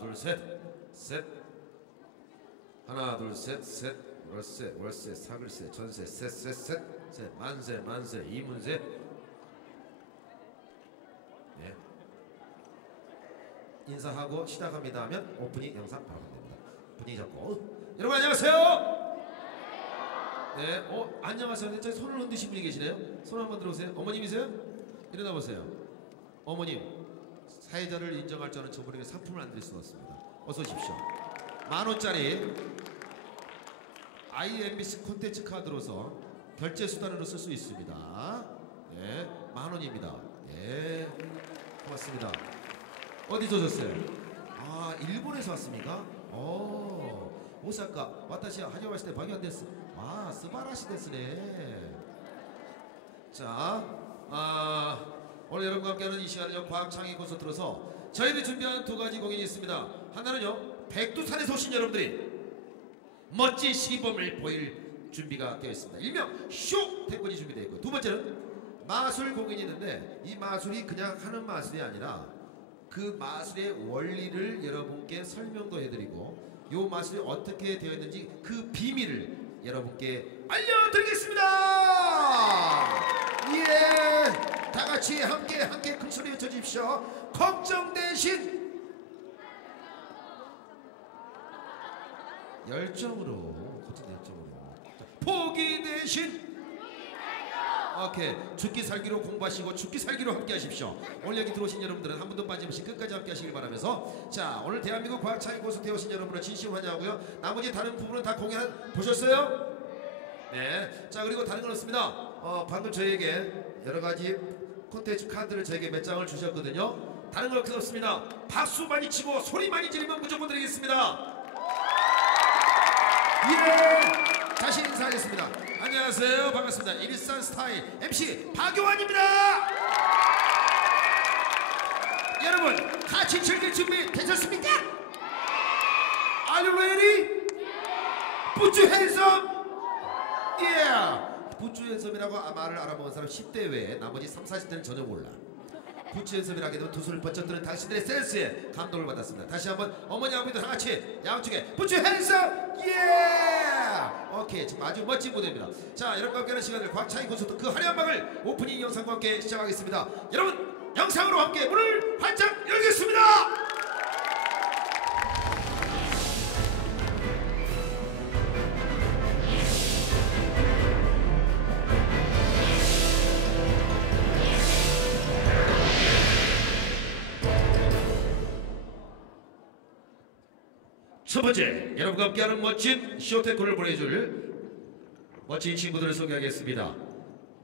둘 셋 셋. 하나 둘 셋 셋. 월세 월세 사글세 전세 셋 셋 셋 셋. 만세 만세 이문세. 네. 인사하고 시작합니다 하면 오프닝 영상 바로 됩니다. 분위기 잡고. 여러분 안녕하세요. 네, 안녕하세요. 저기 손을 흔드신 분이 계시네요. 손 한번 들어보세요. 어머님이세요? 일어나 보세요. 어머님, 사회자를 인정할 줄 아는 저분에게 상품을 안 드릴 수가 없습니다. 어서 오십시오. 10,000원짜리 IMBC 콘텐츠 카드로서 결제 수단으로 쓸 수 있습니다. 네, 10,000원입니다. 네, 고맙습니다. 어디서 오셨어요? 아, 일본에서 왔습니까? 오사카 와타시 하지마시테 박연 데스. 아, 스바라시 데스네. 자, 오늘 여러분과 함께하는 이 시간은요, 과학창의 콘서트로서 저희들이 준비한 두 가지 공연이 있습니다. 하나는요, 백두산에서 오신 여러분들이 멋진 시범을 보일 준비가 되어 있습니다. 일명 쇼 태권이 준비되어 있고, 두 번째는 마술 공연이 있는데, 이 마술이 그냥 하는 마술이 아니라 그 마술의 원리를 여러분께 설명도 해드리고, 이 마술이 어떻게 되어 있는지 그 비밀을 여러분께 알려드리겠습니다. 예, 다 같이 함께 큰 소리 외쳐주십시오. 걱정 대신 열정으로, 걱정 열정으로. 포기 대신 오케이. 죽기 살기로 공부하시고 죽기 살기로 함께 하십시오. 오늘 여기 들어오신 여러분들은 한 분도 빠짐없이 끝까지 함께 하시길 바라면서, 자, 오늘 대한민국 과학창의 콘서트에 오신 여러분을 진심 환영하고요. 나머지 다른 부분은 다 공연 보셨어요? 네. 자, 그리고 다른 건 없습니다. 방금 저에게 여러가지 콘텐츠 카드를 저에게 몇 장을 주셨거든요. 다른 건 없습니다. 박수 많이 치고 소리 많이 지르면 무조건 드리겠습니다. 예! 다시 인사하겠습니다. 안녕하세요. 반갑습니다. 일산 스타일 MC 박요한입니다. 여러분 같이 즐길 준비 되셨습니까? Are you ready? Put your hands up. Yeah. Put your hands up이라고 말을 알아보는 사람 10대 외에 나머지 30, 40대는 전혀 몰라. Put your hands up이라게 되면 두 손을 번쩍 드는 당신들의 센스에 감동을 받았습니다. 다시 한번 어머니 아버지도 다 같이 양쪽에 Put your hands up. Yeah. 오케이, 지금 아주 멋진 무대입니다. 자, 여러분과 함께하는 시간을 과학창의 콘서트 그 화려한 방을 오프닝 영상과 함께 시작하겠습니다. 여러분 영상으로 함께 문을 활짝 열겠습니다. 첫 번째, 여러분과 함께하는 멋진 쇼테크를 보내줄 멋진 친구들을 소개하겠습니다.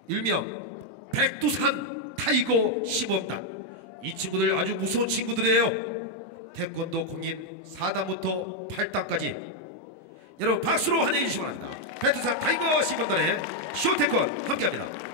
일명 백두산 타이거 시범단. 이 친구들 아주 무서운 친구들이에요. 태권도 공인 4단부터 8단까지. 여러분 박수로 환영해 주시기 바랍니다. 백두산 타이거 시범단의 쇼테권 함께합니다.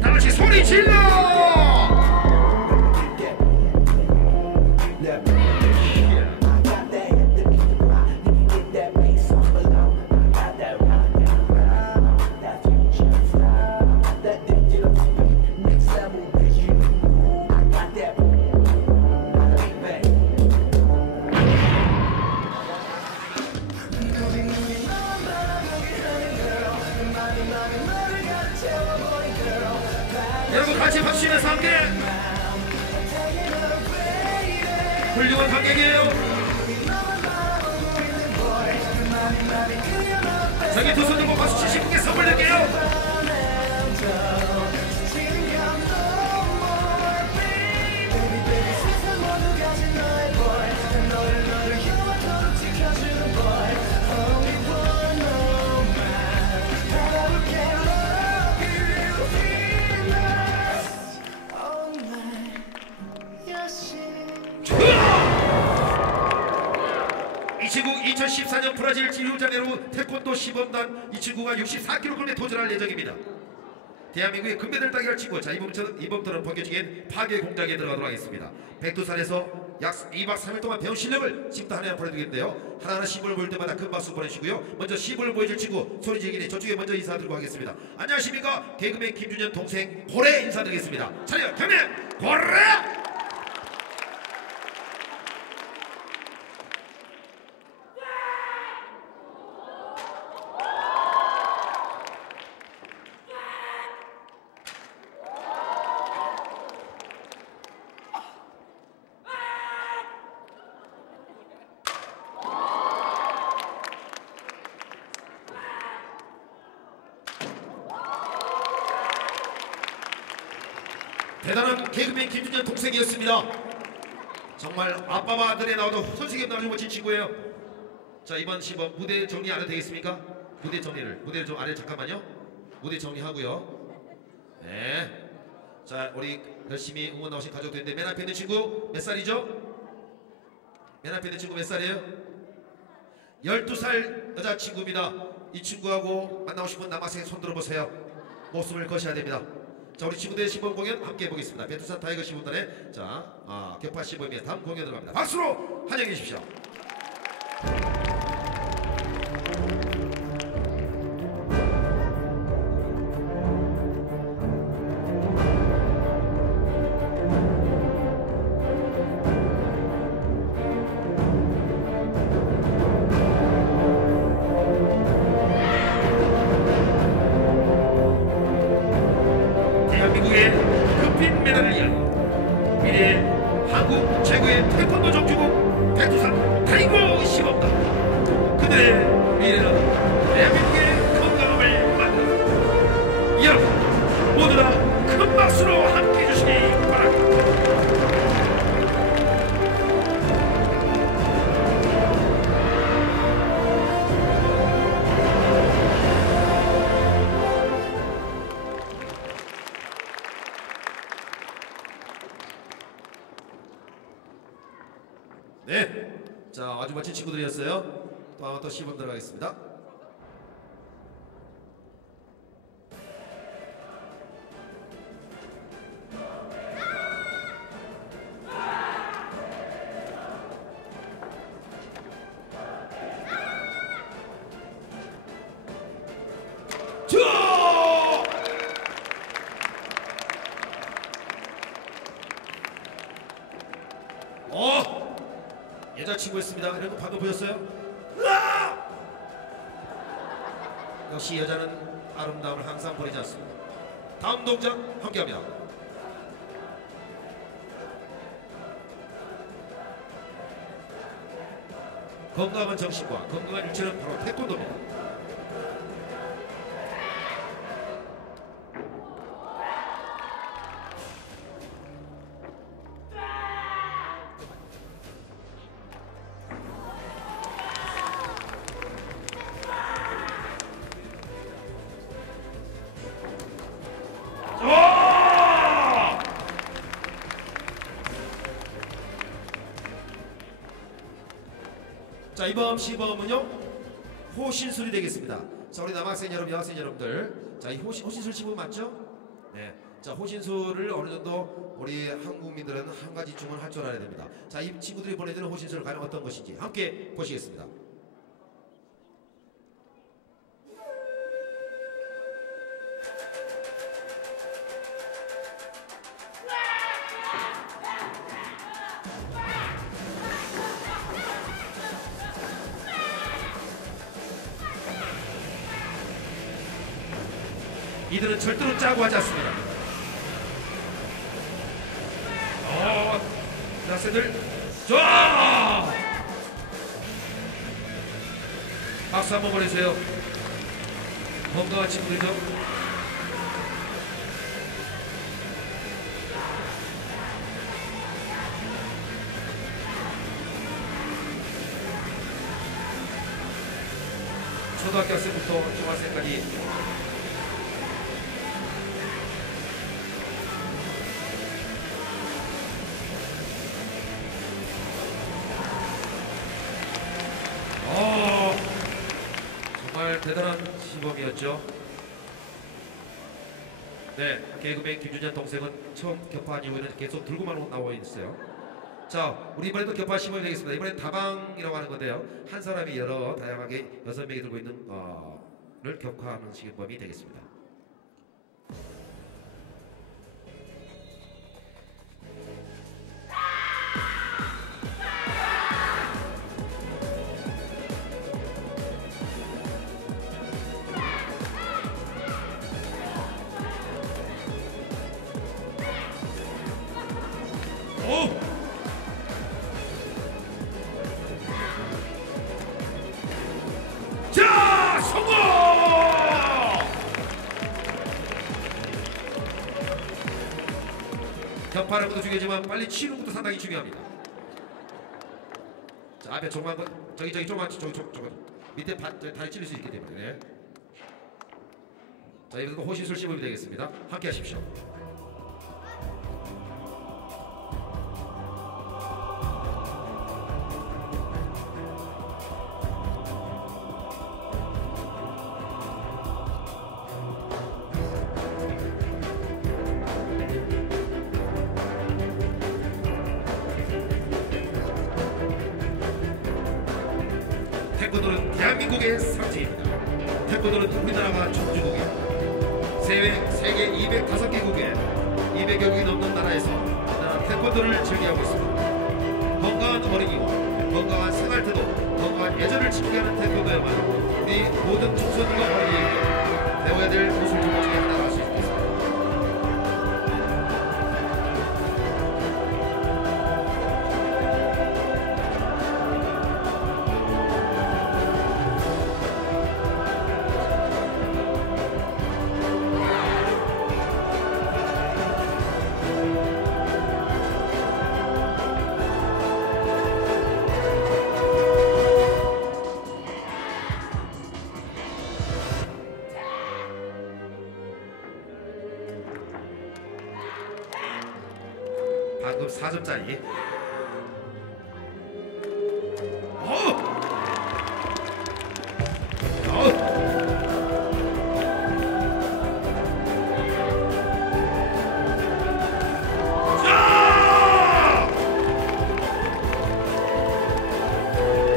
다같이 소리 질러! 여러분 같이 박수치면서 함께 훌륭한 관객이에요. 저기 두 손 들고 박수 치신 분께 선물 드릴게요. 2014년 브라질 리우자네이루 태권도 시범단 이 친구가 64kg에 도전할 예정입니다. 대한민국의 금메달 따기를 치고 자 이번부터는 본격적인 파괴 공작에 들어가도록 하겠습니다. 백두산에서 약 2박 3일 동안 배운 실력을 지금부터 하나 보여드리겠는데요. 하나하나 시범을 보일 때마다 큰 박수 보내주시고요. 먼저 시범을 보여줄 친구 소리 지르기 저쪽에 먼저 인사드리고 하겠습니다. 안녕하십니까, 개그맨 김준현 동생 고래 인사드리겠습니다. 차려 경례 고래. 대단한 개그맨 김준현 동생이었습니다. 정말 아빠와 아들에 나와도 선생님 나와주 멋진 친구예요. 자, 이번 시범 무대 정리 안 해도 되겠습니까? 무대를 좀 아래 잠깐만요. 무대 정리하고요. 네. 자, 우리 열심히 응원 나오신 가족들인데 맨 앞에 있는 친구 몇 살이죠? 맨 앞에 있는 친구 몇 살이에요? 12살 여자친구입니다. 이 친구하고 만나고 싶은 남학생 손 들어보세요. 모습을 거셔야 됩니다. 자, 우리 친구들의 시범 공연 함께 해보겠습니다. 백두산 타이거 시범단의 격파 시범의 다음 공연 들어갑니다. 박수로 환영해 주십시오. 대한민국의 금빛 메달을 위한 미래의 한국 최고의 태권도 정주국 백두산 타이거 시범단, 그들의 미래는 대한민국의 건강함을 만든다. 여러분 모두 다 큰 박수로 함께해 주시기 바랍니다. 네, 자, 아주 멋진 친구들이었어요. 또 한번 또 시범 들어가겠습니다. 여자친구였습니다. 이런 거 방금 보셨어요? 으아! 역시 여자는 아름다움을 항상 버리지 않습니다. 다음 동작 함께합니다. 건강한 정신과 건강한 육체는 바로 태권도입니다. 자, 이번 시범은요 호신술이 되겠습니다. 자, 우리 남학생 여러분, 여학생 여러분들, 자, 이 호신술 시범 맞죠? 네. 자, 호신술을 어느 정도 우리 한국민들은 한 가지쯤은 할 줄 알아야 됩니다. 자, 이 친구들이 보내주는 호신술 과연 어떤 것인지 함께 보시겠습니다. 이들은 절대로 짜고 하지 않습니다. 학생들 좋아! 박수 한번 보내주세요. 건강한 친구들이죠. 초등학교 학생부터 중학생까지 대단한 시범이었죠. 네, 개그맨 김준현 동생은 처음 격파한 이후에는 계속 들고만 나와 있어요. 자, 우리 이번에도 격파 시범이 되겠습니다. 이번엔 다방이라고 하는 건데요. 한 사람이 여러 다양하게 6명이 들고 있는 를 격파하는 시범이 되겠습니다. 자, 성공! 격파하는 것도 중요하지만 빨리 치는 것도 상당히 중요합니다. 자, 앞에 조그만 거, 저기 조그만 저기 밑에 다리 찔릴 수 있기 때문에. 자, 이번에도 호신술 시범이 되겠습니다. 함께 하십시오. 태권도는 대한민국의 상징입니다. 태권도는 우리나라가 종주국이고 세계 205개국에 200여 국이 넘는 나라에서 태권도를 즐겨하고 있습니다. 건강한 어린이와 건강한 생활태도, 건강한 예절을 지키게 하는 태권도야말로 우리 모든 청소년과 어린이에게 배워야 될 무술 종목 중에 하나가 할 수 있습니다. 방금 4점짜리.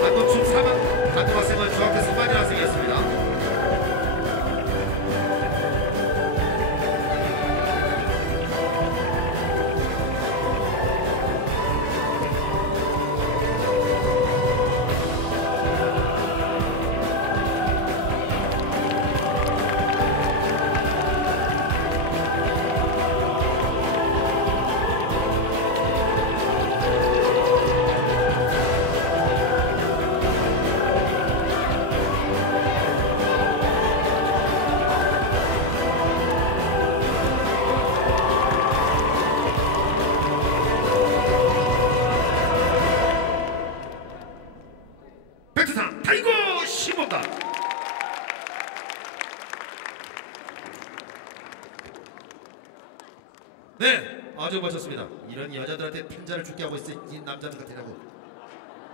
방금 춤 3번 방금 학생은 중학교 3반의 학생이었습니다. 백두산 타이거 신봉단. 네, 아주 멋졌습니다. 이런 여자들한테 편자를 죽게 하고 있어. 이 남자들 같으라고.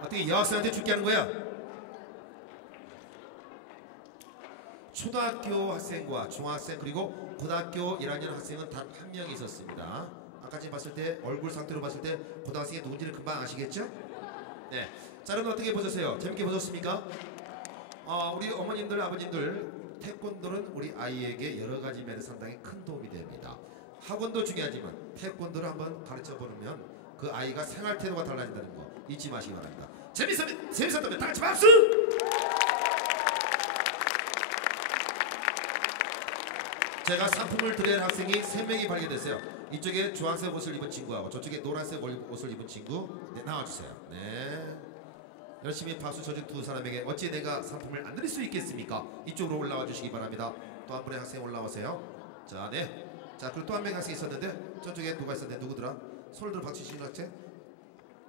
어떻게 여학생한테 죽게 하는 거야? 초등학교 학생과 중학생 그리고 고등학교 1학년 학생은 단 한 명이 있었습니다. 아까 지금 봤을 때 얼굴 상태로 봤을 때 고등학생이 누군지를 금방 아시겠죠? 네. 자, 여러분 어떻게 보셨어요? 재밌게 보셨습니까? 우리 어머님들 아버님들 태권도는 우리 아이에게 여러 가지 면에서 상당히 큰 도움이 됩니다. 학원도 중요하지만 태권도를 한번 가르쳐 보면 그 아이가 생활 태도가 달라진다는 거 잊지 마시기 바랍니다. 재밌었다면 다 같이 박수! 제가 상품을 드려야 할 학생이 3명이 발견됐어요. 이쪽에 주황색 옷을 입은 친구하고 저쪽에 노란색 옷을 입은 친구. 네, 나와주세요. 네. 열심히 박수 쳐준 두 사람에게 어찌 내가 상품을 안 드릴 수 있겠습니까? 이쪽으로 올라와 주시기 바랍니다. 또 한 분의 학생 올라오세요. 자, 네. 자, 그리고 또 한 명의 학생이 있었는데 저쪽에 누가 있었는데 누구더라? 손을 들어 박수 치시는 학생?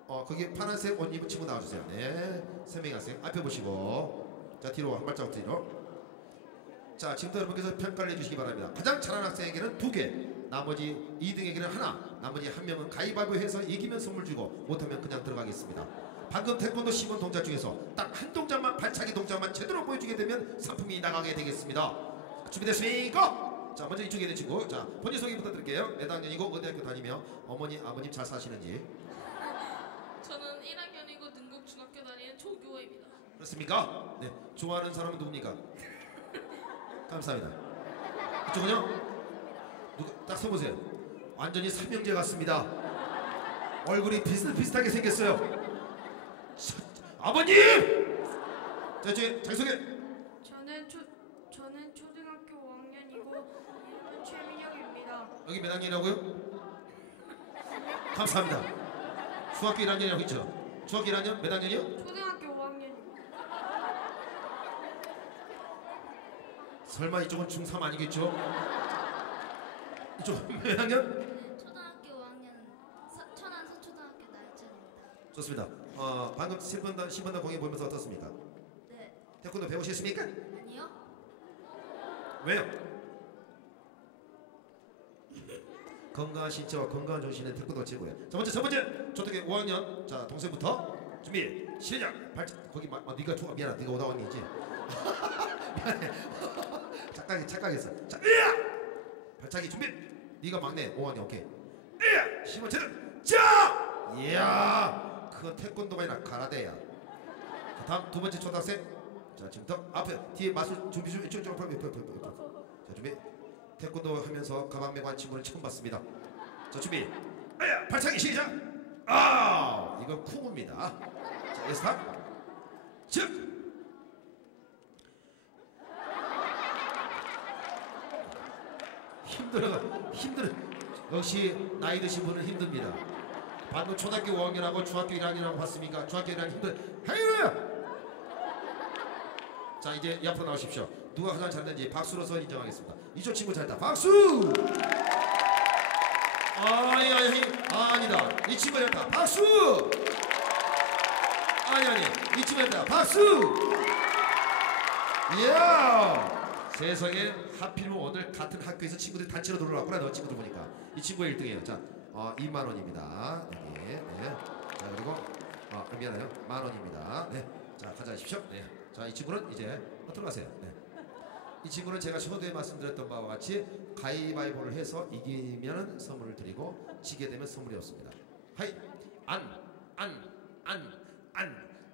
거기 파란색 옷 입은 친구 나와주세요. 네. 3명의 학생 앞에 보시고 자, 뒤로 한 발자국 뒤로. 자, 지금부터 여러분께서 평가를 해주시기 바랍니다. 가장 잘하는 학생에게는 2개, 나머지 2등에게는 하나, 나머지 한 명은 가위바위보 해서 이기면 선물 주고 못하면 그냥 들어가겠습니다. 방금 태권도 시범 동작 중에서 딱 한 동작만, 발차기 동작만 제대로 보여주게 되면 상품이 나가게 되겠습니다. 준비됐습니까? 자, 먼저 이쪽에 있는 친구, 자, 본인 소개 부탁드릴게요. 몇 학년이고 어디 학교 다니며 어머니, 아버님 잘 사시는지. 저는 1학년이고 능곡중학교 다니는 조교호입니다. 그렇습니까? 네, 좋아하는 사람은 누굽니까? 감사합니다. 이쪽은요? 누가 딱 서보세요. 완전히 삼형제 같습니다. 얼굴이 비슷비슷하게 생겼어요. 아버님! 자, 이쪽에 자기소개. 저는 초등학교 5학년이고 이름은 최민혁입니다. 여기 몇 학년이라고요? 감사합니다. 중학교 1학년이라고 있죠? 중학교 1학년 몇 학년이요? 초등학교 5학년입니다. 설마 이쪽은 중3 아니겠죠? 이쪽 몇 학년? 초등학교 5학년 천안 서초등학교 나유찬입니다. 좋습니다. 방금 10번 더 공연 보면서 어떻습니까? 네. 태권도 배우셨습니까? 아니요? 왜요? 건강한 신체와 건강한 정신은 태권도 최고예요. 첫 번째 조태계 5학년. 자, 동생부터 준비 시작. 거기 네가 좋아. 미안하다. 네가 5학년이지. 미안해. 착각했어. 자, 발차기 준비. 네가 막내 5학년. 오케이. 힘을 제대로. 자, 이야, 그건 태권도가 아니라 가라데야. 자, 다음 두 번째 초등학생. 자, 지금부터 앞에 뒤에 마술 준비 좀 이쪽. 자, 준비. 태권도 하면서 가방 메고 한 친구는 처음 봤습니다. 자, 준비. 발차기 시작. 이건 쿵입니다. 자, 여기서 다. 즉. 힘들어. 역시 나이 드신 분은 힘듭니다. 방금 초등학교 5학년하고 중학교 1학년하고 봤습니까? 중학교 1학년 힘들. 하이루야. 자, 이제 옆으로 나오십시오. 누가 가장 잘했는지 박수로서 인정하겠습니다. 이쪽 친구 잘했다. 박수! 아니다. 이 친구 잘했다. 박수! 아니. 이 친구 잘했다. 박수! 이야! 세상에 하필이면 오늘 같은 학교에서 친구들이 단체로 놀러 왔구나. 너 친구들 보니까. 이 친구가 1등이에요. 자, 2만 원입니다. 네. 자, 그리고 미안해요. 만 원입니다. 네. 자, 가져가십시오. 네. 자, 이 친구는 이제 들어가세요. 네. 이 친구는 제가 초대에 말씀드렸던 바와 같이 가위바위보를 해서 이기면 선물을 드리고 지게 되면 선물이 없습니다. 하이,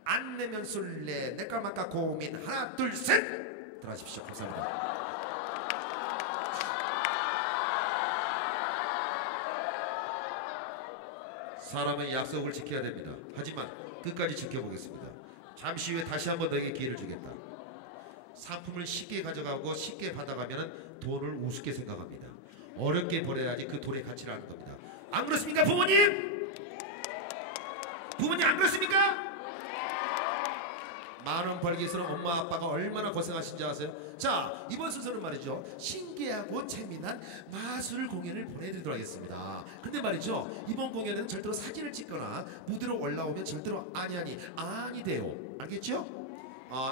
안 내면 술래 내까 말까 고민 하나 둘 셋 들어가십시오. 감사합니다. 사람은 약속을 지켜야 됩니다. 하지만 끝까지 지켜보겠습니다. 잠시 후에 다시 한번 너에게 기회를 주겠다. 상품을 쉽게 가져가고 쉽게 받아가면 돈을 우습게 생각합니다. 어렵게 벌어야지 그 돈의 가치를 아는 겁니다. 안 그렇습니까, 부모님? 부모님 안 그렇습니까? 만원 벌기 위해서는 엄마 아빠가 얼마나 고생하신지 아세요? 자, 이번 순서는 말이죠, 신기하고 재미난 마술 공연을 보내드리도록 하겠습니다. 근데 말이죠, 이번 공연은 절대로 사진을 찍거나 무대로 올라오면 절대로 아니 돼요. 알겠죠?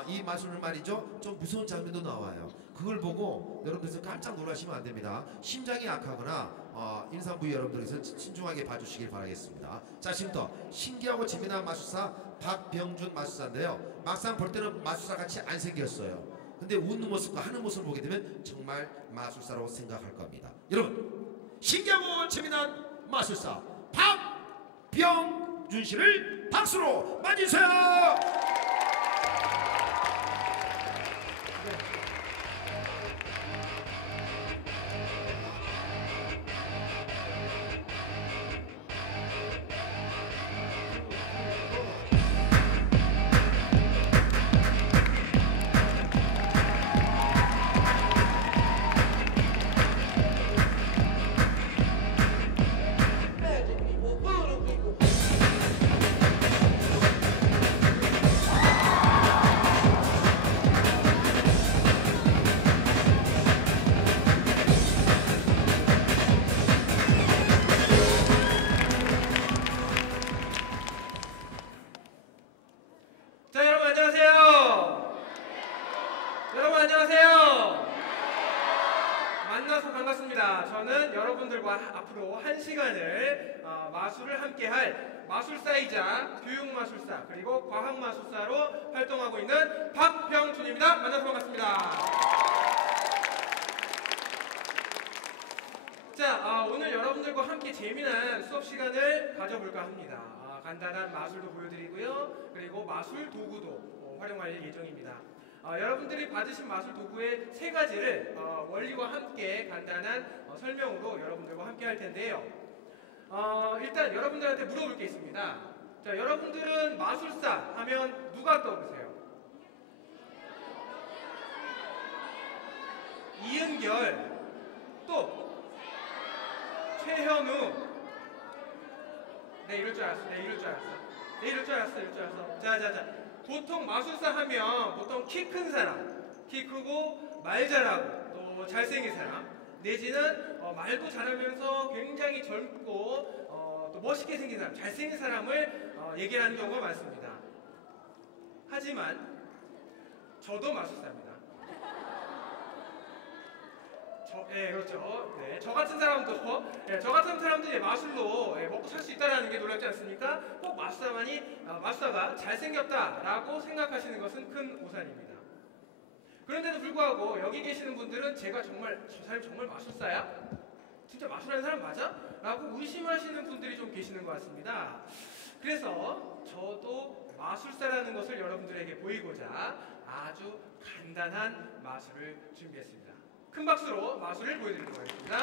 이 마술은 말이죠, 좀 무서운 장면도 나와요. 그걸 보고 여러분들께서 깜짝 놀라시면 안 됩니다. 심장이 약하거나 임산부위 여러분들께서 신중하게 봐주시길 바라겠습니다. 자, 지금부터 신기하고 재미난 마술사 박병준 마술사인데요, 막상 볼 때는 마술사 같이 안 생겼어요. 근데 웃는 모습과 하는 모습을 보게 되면 정말 마술사로 생각할 겁니다. 여러분, 신기하고 재미난 마술사 박병준 씨를 박수로 맞이해주세요. 앞으로 1시간을 마술을 함께할 마술사이자 교육마술사 그리고 과학마술사로 활동하고 있는 박병준입니다. 만나서 반갑습니다. 자, 오늘 여러분들과 함께 재미난 수업 시간을 가져볼까 합니다. 간단한 마술도 보여드리고요. 그리고 마술 도구도 활용할 예정입니다. 여러분들이 받으신 마술 도구의 3가지를 원리와 함께 간단한 설명으로 여러분들과 함께 할 텐데요. 일단 여러분들한테 물어볼 게 있습니다. 자, 여러분들은 마술사 하면 누가 떠오르세요? 이은결, 또 최현우. 네, 이럴 줄 알았어. 자. 보통 마술사 하면 보통 키 큰 사람, 키 크고 말 잘하고 또 잘생긴 사람, 내지는 말도 잘하면서 굉장히 젊고 또 멋있게 생긴 사람, 잘생긴 사람을 얘기하는 경우가 많습니다. 하지만 저도 마술사입니다. 그렇죠. 네, 저 같은 사람도 이제 마술로 먹고 살 수 있다는 게 놀랍지 않습니까? 꼭 마술사가 잘생겼다라고 생각하시는 것은 큰 오산입니다. 그런데도 불구하고 여기 계시는 분들은 저 사람이 정말 마술사야? 진짜 마술하는 사람 맞아? 라고 의심하시는 분들이 좀 계시는 것 같습니다. 그래서 저도 마술사라는 것을 여러분들에게 보이고자 아주 간단한 마술을 준비했습니다. 큰 박수로 마술을 보여드리도록 하겠습니다.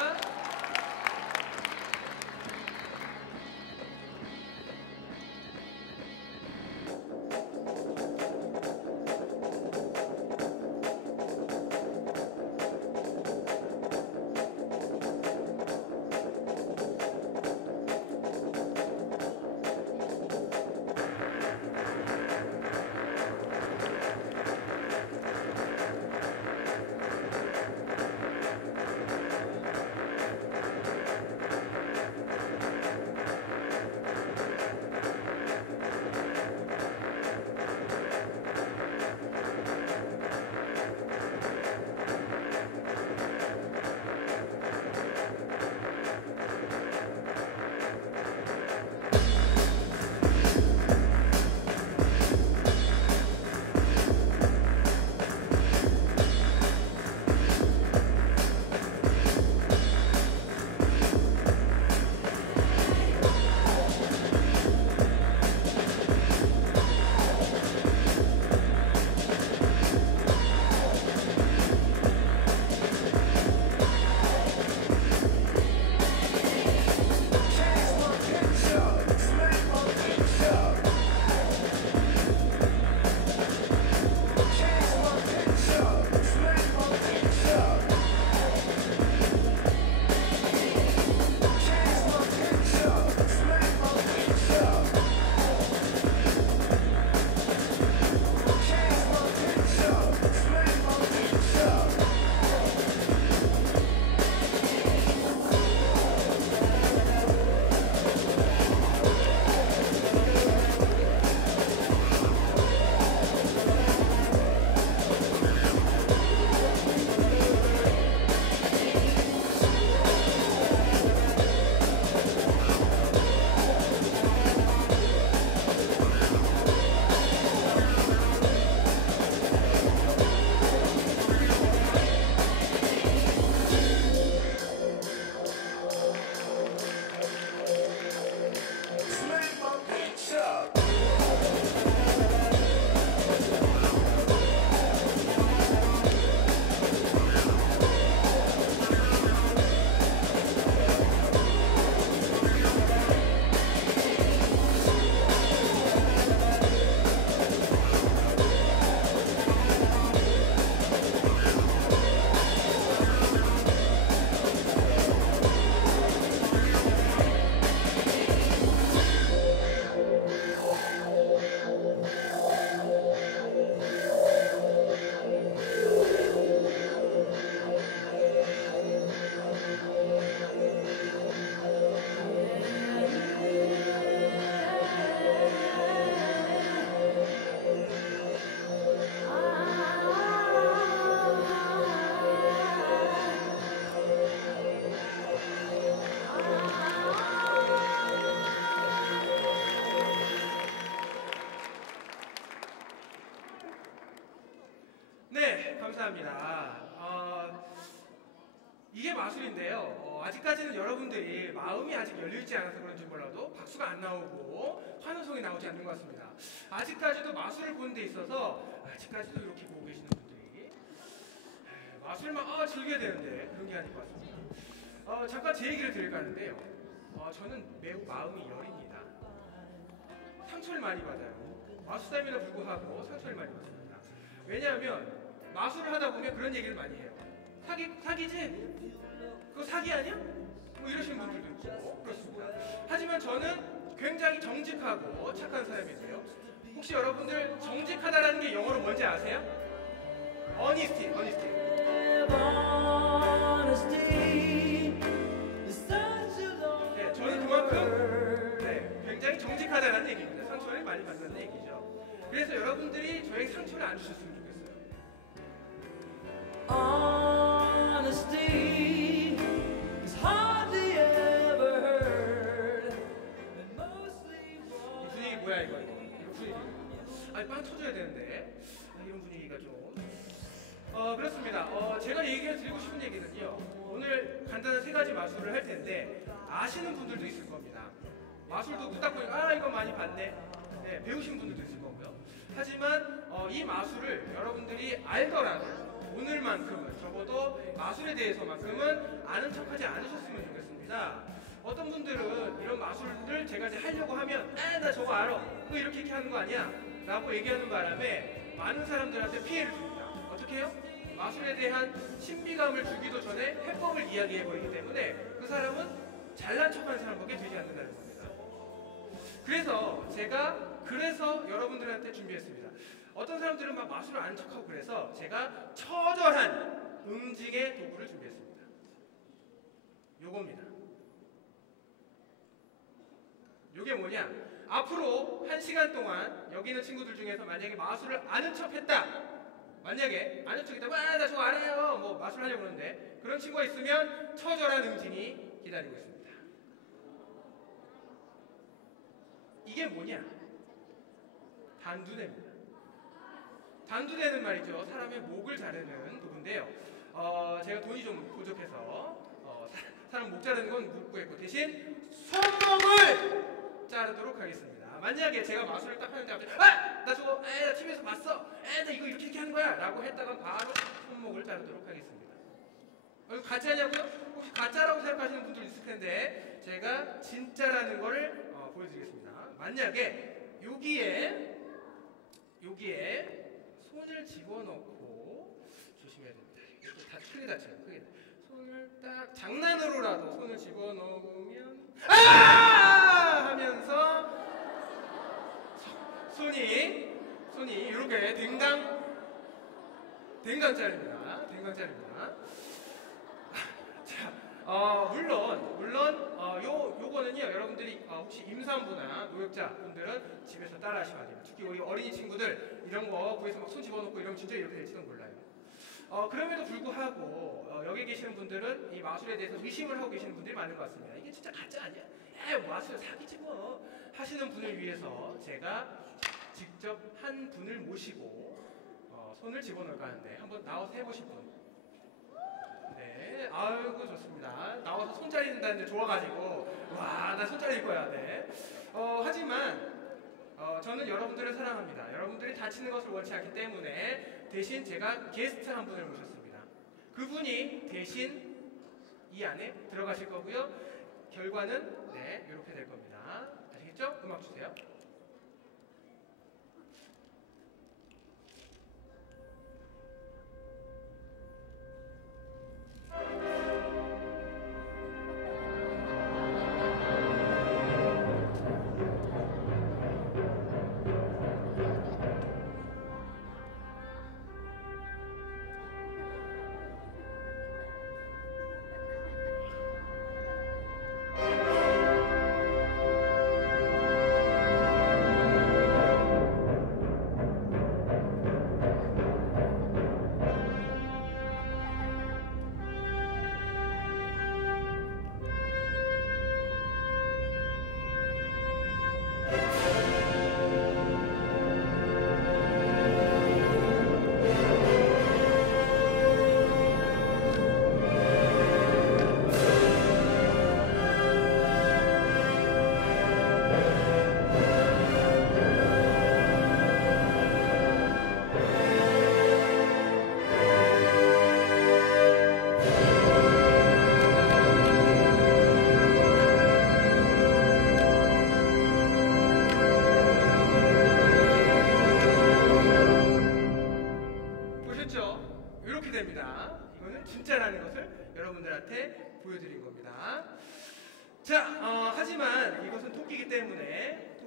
감사합니다. 이게 마술인데요. 아직까지는 여러분들이 마음이 아직 열려있지 않아서 그런지 몰라도 박수가 안 나오고 환호성이 나오지 않는 것 같습니다. 아직까지도 마술을 보는 데 있어서 아직까지도 이렇게 보고 계시는 분들이 마술만 즐겨야 되는데 그런 게 아닌 것 같습니다. 잠깐 제 얘기를 드릴까 하는데요. 저는 매우 마음이 여립니다. 상처를 많이 받아요. 마술사임에도 불구하고 상처를 많이 받습니다. 왜냐하면 마술을 하다 보면 그런 얘기를 많이 해요. 사기지? 그거 사기 아니야? 뭐 이러시는 분들도 있고 그렇습니다. 하지만 저는 굉장히 정직하고 착한 사람이세요. 혹시 여러분들 정직하다라는 게 영어로 뭔지 아세요? honesty. 네, 저는 그만큼 굉장히 정직하다는 얘기입니다. 상처를 많이 받는 얘기죠. 그래서 여러분들이 저에게 상처를 안 주셨으면 좋겠어요. Honesty is hardly ever heard, and mostly 이 분위기 뭐야 이거 분위기. 아니 빵 터져야 되는데 이런 분위기가 좀 그렇습니다. 제가 얘기해 드리고 싶은 얘기는요. 오늘 간단한 3가지 마술을 할 텐데 아시는 분들도 있을 겁니다. 마술도 딱 보니까 이거 많이 봤네. 네, 배우신 분들도 있을 거고요. 하지만 이 마술을 여러분들이 알더라도 오늘만큼은 적어도 마술에 대해서만큼은 아는 척하지 않으셨으면 좋겠습니다. 어떤 분들은 이런 마술을 제가 이제 하려고 하면 나 저거 알아. 뭐 이렇게 하는 거 아니야? 라고 얘기하는 바람에 많은 사람들한테 피해를 줍니다. 어떻게 해요? 마술에 대한 신비감을 주기도 전에 해법을 이야기해버리기 때문에 그 사람은 잘난 척하는 사람밖에 되지 않는다는 겁니다. 그래서 제가 여러분들한테 준비했습니다. 어떤 사람들은 막 마술을 아는 척하고 그래서 제가 처절한 응징의 도구를 준비했습니다. 요겁니다. 요게 뭐냐? 앞으로 1시간 동안 여기 있는 친구들 중에서 만약에 마술을 아는 척했다. 만약에 아는 척했다. 나 저거 알아요. 뭐 마술 하려고 그러는데 그런 친구가 있으면 처절한 응징이 기다리고 있습니다. 이게 뭐냐? 단두대입니다. 단두대는 말이죠. 사람의 목을 자르는 도구인데요. 제가 돈이 좀 부족해서 사람 목 자르는 건 못 구했고 대신 손목을 자르도록 하겠습니다. 만약에 제가 마술을 딱 하는데 갑자기 나 저거 나 TV에서 봤어. 나 이거 이렇게 하는 거야 라고 했다가 바로 손목을 자르도록 하겠습니다. 이거 가짜냐고요? 혹시 가짜라고 생각하시는 분들 있을 텐데 제가 진짜라는 거를 보여드리겠습니다. 만약에 여기에 손을 집어넣고 조심해야 됩니다. 이렇게 다 크게 다쳐요. 크게. 손을 딱 장난으로라도 손을 집어넣으면 하면서 손이 이렇게 댕강짜리입니다. 댕강짜리입니다. 자, 물론 요거는요 여러분들이 혹시 임산부나 노약자 분들은 집에서 따라하시면 안 됩니다. 특히 우리 어린이 친구들 이런 거 구해서 막 손 집어넣고 이러면 진짜 이렇게 될지도 몰라요. 그럼에도 불구하고 여기 계시는 분들은 이 마술에 대해서 의심을 하고 계시는 분들이 많은 것 같습니다. 이게 진짜 가짜 아니야? 마술 사기지 뭐 하시는 분을 위해서 제가 직접 한 분을 모시고 손을 집어넣을까 하는데 한번 나와서 해보실 분. 네, 아이고 좋습니다. 나와서 손 자른다는데 좋아가지고 나 손 자릴 거야. 네. 하지만 저는 여러분들을 사랑합니다. 여러분들이 다치는 것을 원치 않기 때문에 대신 제가 게스트 한 분을 모셨습니다. 그분이 대신 이 안에 들어가실 거고요. 결과는 이렇게 될 겁니다. 아시겠죠? 음악 주세요. 진짜라는 것을 여러분들한테 보여드린 겁니다. 자, 하지만 이것은 토끼이기 때문에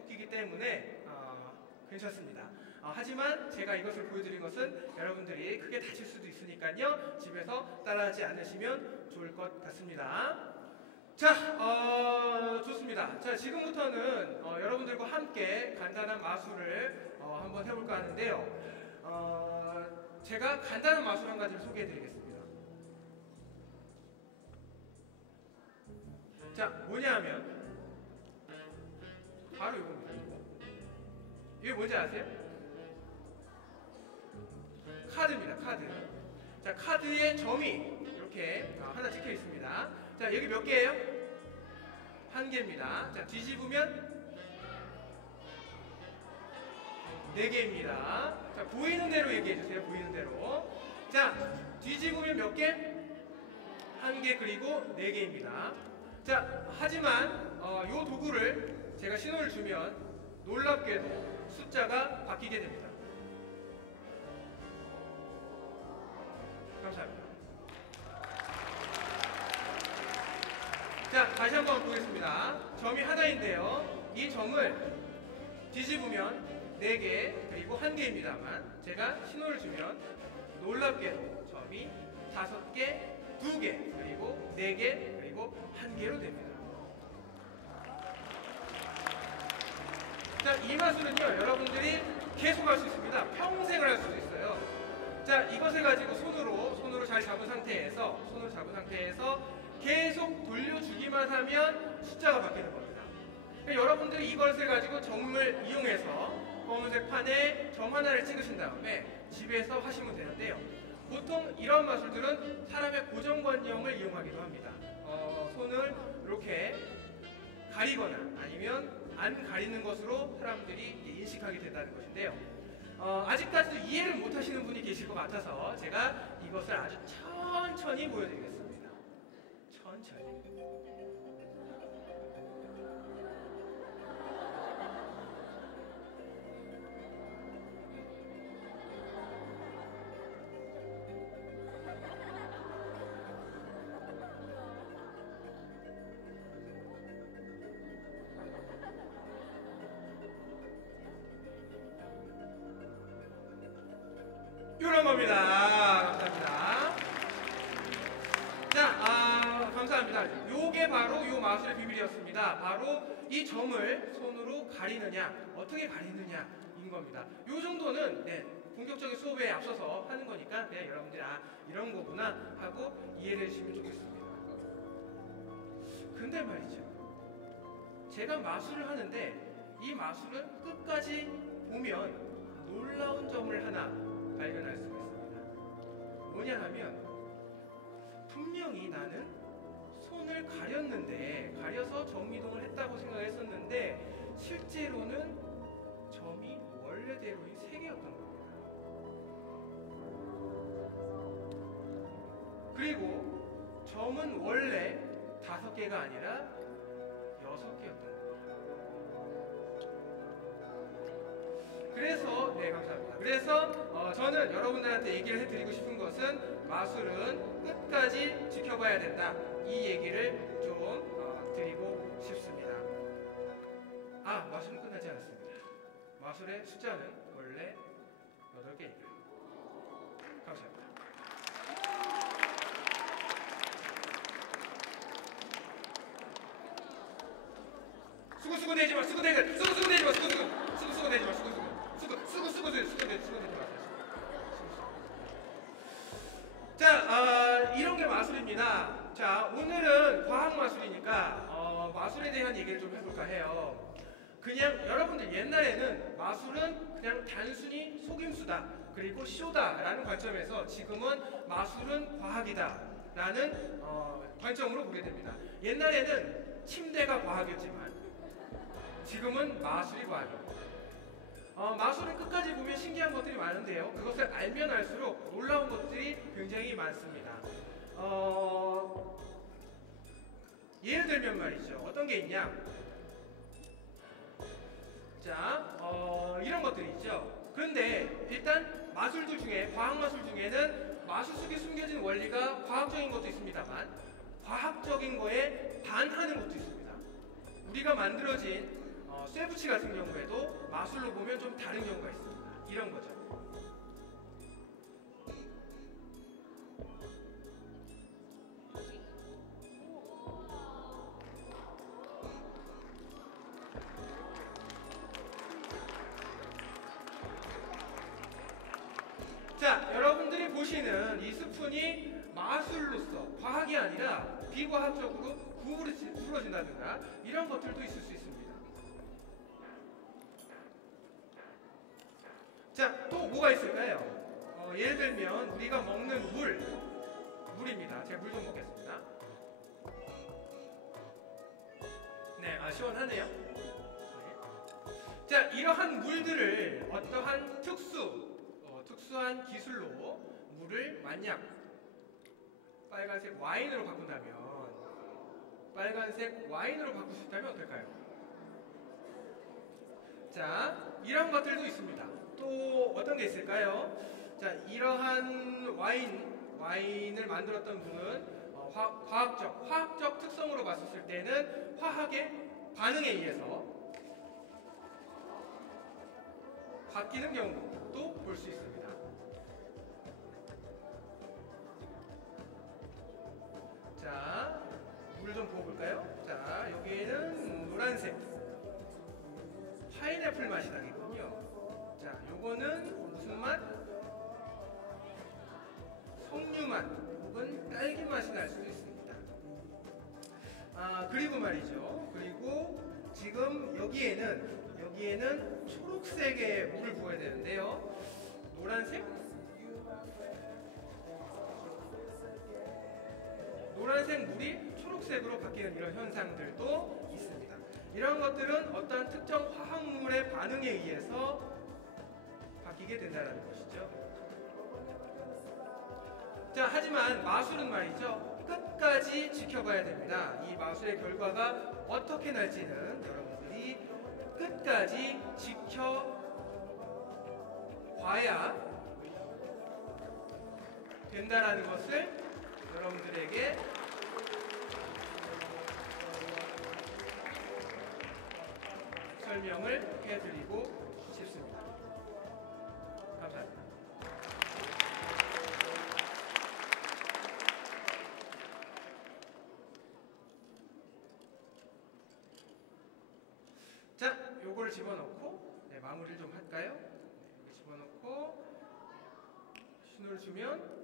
괜찮습니다. 하지만 제가 이것을 보여드린 것은 여러분들이 크게 다칠 수도 있으니까요. 집에서 따라하지 않으시면 좋을 것 같습니다. 자, 좋습니다. 자, 지금부터는 여러분들과 함께 간단한 마술을 한번 해볼까 하는데요. 제가 간단한 마술 한 가지를 소개해드리겠습니다. 자, 뭐냐 하면 바로 이겁니다. 이게 뭔지 아세요? 카드입니다. 카드. 자, 카드에 점이 이렇게 하나 찍혀 있습니다. 자, 여기 몇 개예요? 한 개입니다. 자, 뒤집으면 4개입니다. 자, 보이는 대로 얘기해 주세요. 보이는 대로. 자, 뒤집으면 몇 개? 한 개, 그리고 4개입니다. 자, 하지만 이 도구를 제가 신호를 주면 놀랍게도 숫자가 바뀌게 됩니다. 감사합니다. 자, 다시 한번 보겠습니다. 점이 하나인데요. 이 점을 뒤집으면 4개, 그리고 1개입니다만 제가 신호를 주면 놀랍게도 점이 5개, 2개, 그리고 4개, 그리고 1개로 됩니다. 자, 이 마술은요, 여러분들이 계속 할 수 있습니다. 평생을 할 수도 있어요. 자, 이것을 가지고 손으로 잘 잡은 상태에서 계속 돌려주기만 하면 숫자가 바뀌는 겁니다. 그러니까 여러분들이 이것을 가지고 점을 이용해서 검은색 판에 점 하나를 찍으신 다음에 집에서 하시면 되는데요. 보통 이런 마술들은 사람의 고정관념을 이용하기도 합니다. 손을 이렇게 가리거나 아니면 안 가리는 것으로 사람들이 인식하게 된다는 것인데요. 아직까지도 이해를 못 하시는 분이 계실 것 같아서 제가 이것을 아주 천천히 보여드리겠습니다. 천천히. 이런 겁니다. 감사합니다. 자, 감사합니다. 요게 바로 요 마술의 비밀이었습니다. 바로 이 점을 손으로 가리느냐, 어떻게 가리느냐인 겁니다. 요 정도는 본격적인 수업에 앞서서 하는 거니까 그냥 여러분들이 이런 거구나 하고 이해를 해주시면 좋겠습니다. 근데 말이죠. 제가 마술을 하는데 이 마술은 끝까지 보면 놀라운 점을 하나 발견할 수가 있습니다. 뭐냐 하면 분명히 나는 손을 가려서 점 이동을 했다고 생각했었는데 실제로는 점이 원래대로인 3개였던 겁니다. 그리고 점은 원래 5개가 아니라 6개였던 겁니다. 그래서 감사합니다. 그래서 저는 여러분들한테 얘기를 해드리고 싶은 것은 마술은 끝까지 지켜봐야 된다. 이 얘기를 좀 드리고 싶습니다. 마술은 끝나지 않았습니다. 마술의 숫자는 원래 8개입니다. 감사합니다. 수고 되지 마. 수고 되지 마. 자, 이런 게 마술입니다. 자, 오늘은 과학 마술이니까 마술에 대한 얘기를 좀 해볼까 해요. 그냥 여러분들 옛날에는 마술은 그냥 단순히 속임수다, 그리고 쇼다라는 관점에서 지금은 마술은 과학이다라는 관점으로 보게 됩니다. 옛날에는 침대가 과학이었지만 지금은 마술이 과학입니다. 마술은 끝까지 보면 신기한 것들이 많은데요. 그것을 알면 알수록 놀라운 것들이 굉장히 많습니다. 예를 들면 말이죠. 어떤 게 있냐? 자, 이런 것들이 있죠. 그런데 일단 마술들 중에, 과학 마술 중에는 마술 속에 숨겨진 원리가 과학적인 것도 있습니다만 과학적인 거에 반하는 것도 있습니다. 우리가 만들어진 쇠붙이 같은 경우에도 마술로 보면 좀 다른 경우가 있습니다. 이런 거죠. 자, 여러분들이 보시는 이 스푼이 마술로서 과학이 아니라 비과학적으로 구부러진다든가 이런 것들도 있을 수 있습니다. 자, 또 뭐가 있을까요? 예를 들면 우리가 먹는 물입니다. 제가 물 좀 먹겠습니다. 네, 시원하네요. 네. 자, 이러한 물들을 어떠한 특수한 기술로 물을 만약 빨간색 와인으로 바꾼다면 바꿀 수 있다면 어떨까요? 자, 이런 것들도 있습니다. 또 어떤 게 있을까요? 자, 이러한 와인을 만들었던 분은 화학적 특성으로 봤을 때는 화학의 반응에 의해서 바뀌는 경우도 볼 수 있습니다. 자, 물 좀 부어볼까요? 자, 여기에는 노란색 파인애플 맛이 나겠군요. 자, 요거는 무슨 맛? 석류 맛 혹은 딸기 맛이 날 수도 있습니다. 그리고 말이죠. 그리고 지금 여기에는 초록색의 물을 부어야 되는데요. 노란색 물이 초록색으로 바뀌는 이런 현상들도 있습니다. 이런 것들은 어떤 특정 화학물의 반응에 의해서 바뀌게 된다는 것이죠. 자, 하지만 마술은 말이죠. 끝까지 지켜봐야 됩니다. 이 마술의 결과가 어떻게 날지는 여러분들이 끝까지 지켜봐야 된다라는 것을 여러분들에게 설명을 해드리고 싶습니다. 감사합니다. 자, 요거를 집어넣고 마무리를 좀 할까요? 네, 집어넣고 신호를 주면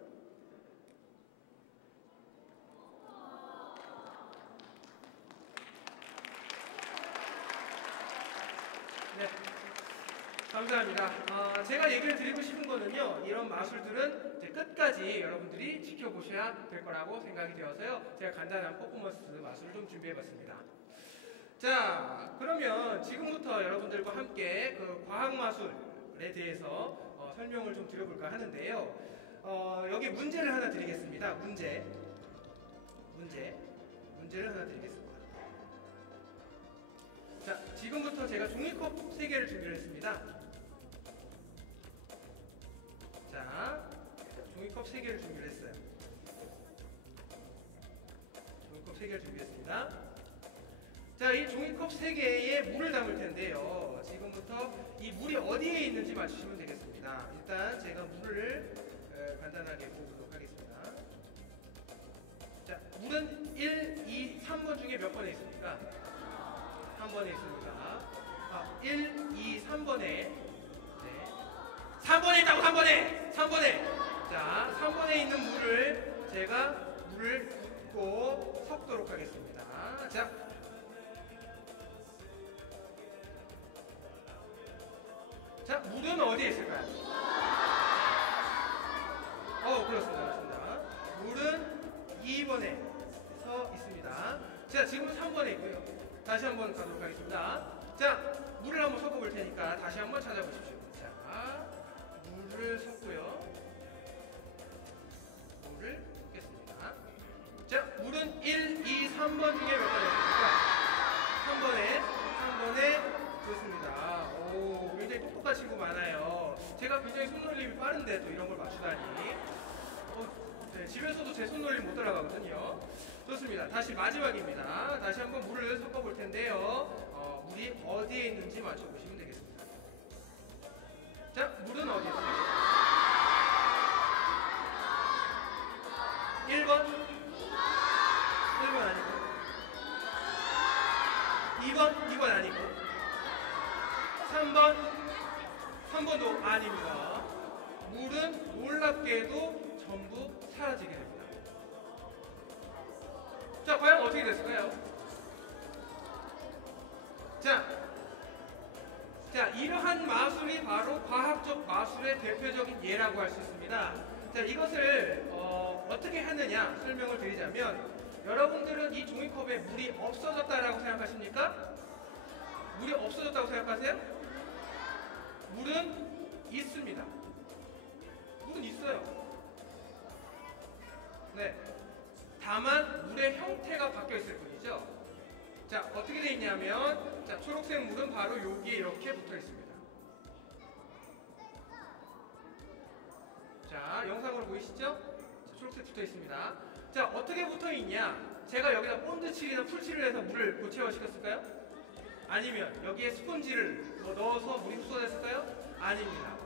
네, 감사합니다. 제가 얘기를 드리고 싶은 거는요, 이런 마술들은 이제 끝까지 여러분들이 지켜보셔야 될 거라고 생각이 되어서요, 제가 간단한 퍼포먼스 마술을 좀 준비해봤습니다. 자, 그러면 지금부터 여러분들과 함께 그 과학 마술에 대해서 설명을 좀 드려볼까 하는데요. 여기 문제를 하나 드리겠습니다. 문제를 하나 드리겠습니다. 자, 지금부터 제가 종이컵 3개를 준비를 했습니다. 자, 종이컵 3개를 준비를 했어요. 종이컵 3개를 준비했습니다. 자, 이 종이컵 3개에 물을 담을 텐데요. 지금부터 이 물이 어디에 있는지 맞추시면 되겠습니다. 일단 제가 물을 간단하게 부어보도록 하겠습니다. 자, 물은 1, 2, 3번 중에 몇 번에 있습니까? 3번에 있습니다. 1, 2, 3번에. 네. 3번에 있다고, 3번에! 자, 3번에 있는 물을 제가 물을 붓고 섞도록 하겠습니다. 자, 물은 어디에 있을까요? 그렇습니다. 물은 2번에 있습니다. 자, 지금 3번에 있고요. 다시 한번 가도록 하겠습니다. 자, 물을 한번 섞어볼 테니까 다시 한번 찾아보십시오. 자, 물을 섞고요. 물을 섞겠습니다. 자, 물은 1, 2, 3번 중에 몇 번에 있습니까? 3번에 좋습니다. 오, 굉장히 똑똑한 친구 많아요. 제가 굉장히 손놀림이 빠른데 또 이런 걸 맞추다니. 네, 집에서도 제 손놀림 못 따라가거든요. 좋습니다. 다시 마지막입니다. 다시 한번 물을 섞어볼 텐데요. 물이 어디에 있는지 맞춰보시면 되겠습니다. 자, 물은 어디에 있어요? 1번? 1번 아니고 2번 아니고 3번도 아닙니다. 물은 놀랍게도 전부 사라지게 됩니다. 자, 과연 어떻게 됐을까요? 자, 이러한 마술이 바로 과학적 마술의 대표적인 예라고 할 수 있습니다. 자, 이것을 어떻게 하느냐 설명을 드리자면, 여러분들은 이 종이컵에 물이 없어졌다라고 생각하십니까? 물이 없어졌다고 생각하세요? 물은 있습니다. 물은 있어요. 네. 다만 물의 형태가 바뀌어 있을 뿐이죠. 자, 어떻게 되어 있냐면, 자, 초록색 물은 바로 여기에 이렇게 붙어 있습니다. 자, 영상으로 보이시죠? 자, 초록색 붙어 있습니다. 자, 어떻게 붙어 있냐? 제가 여기다 본드칠이나 풀칠을 해서 물을 고체화시켰을까요? 아니면 여기에 스펀지를 넣어서 물이 흡수됐을까요? 아닙니다.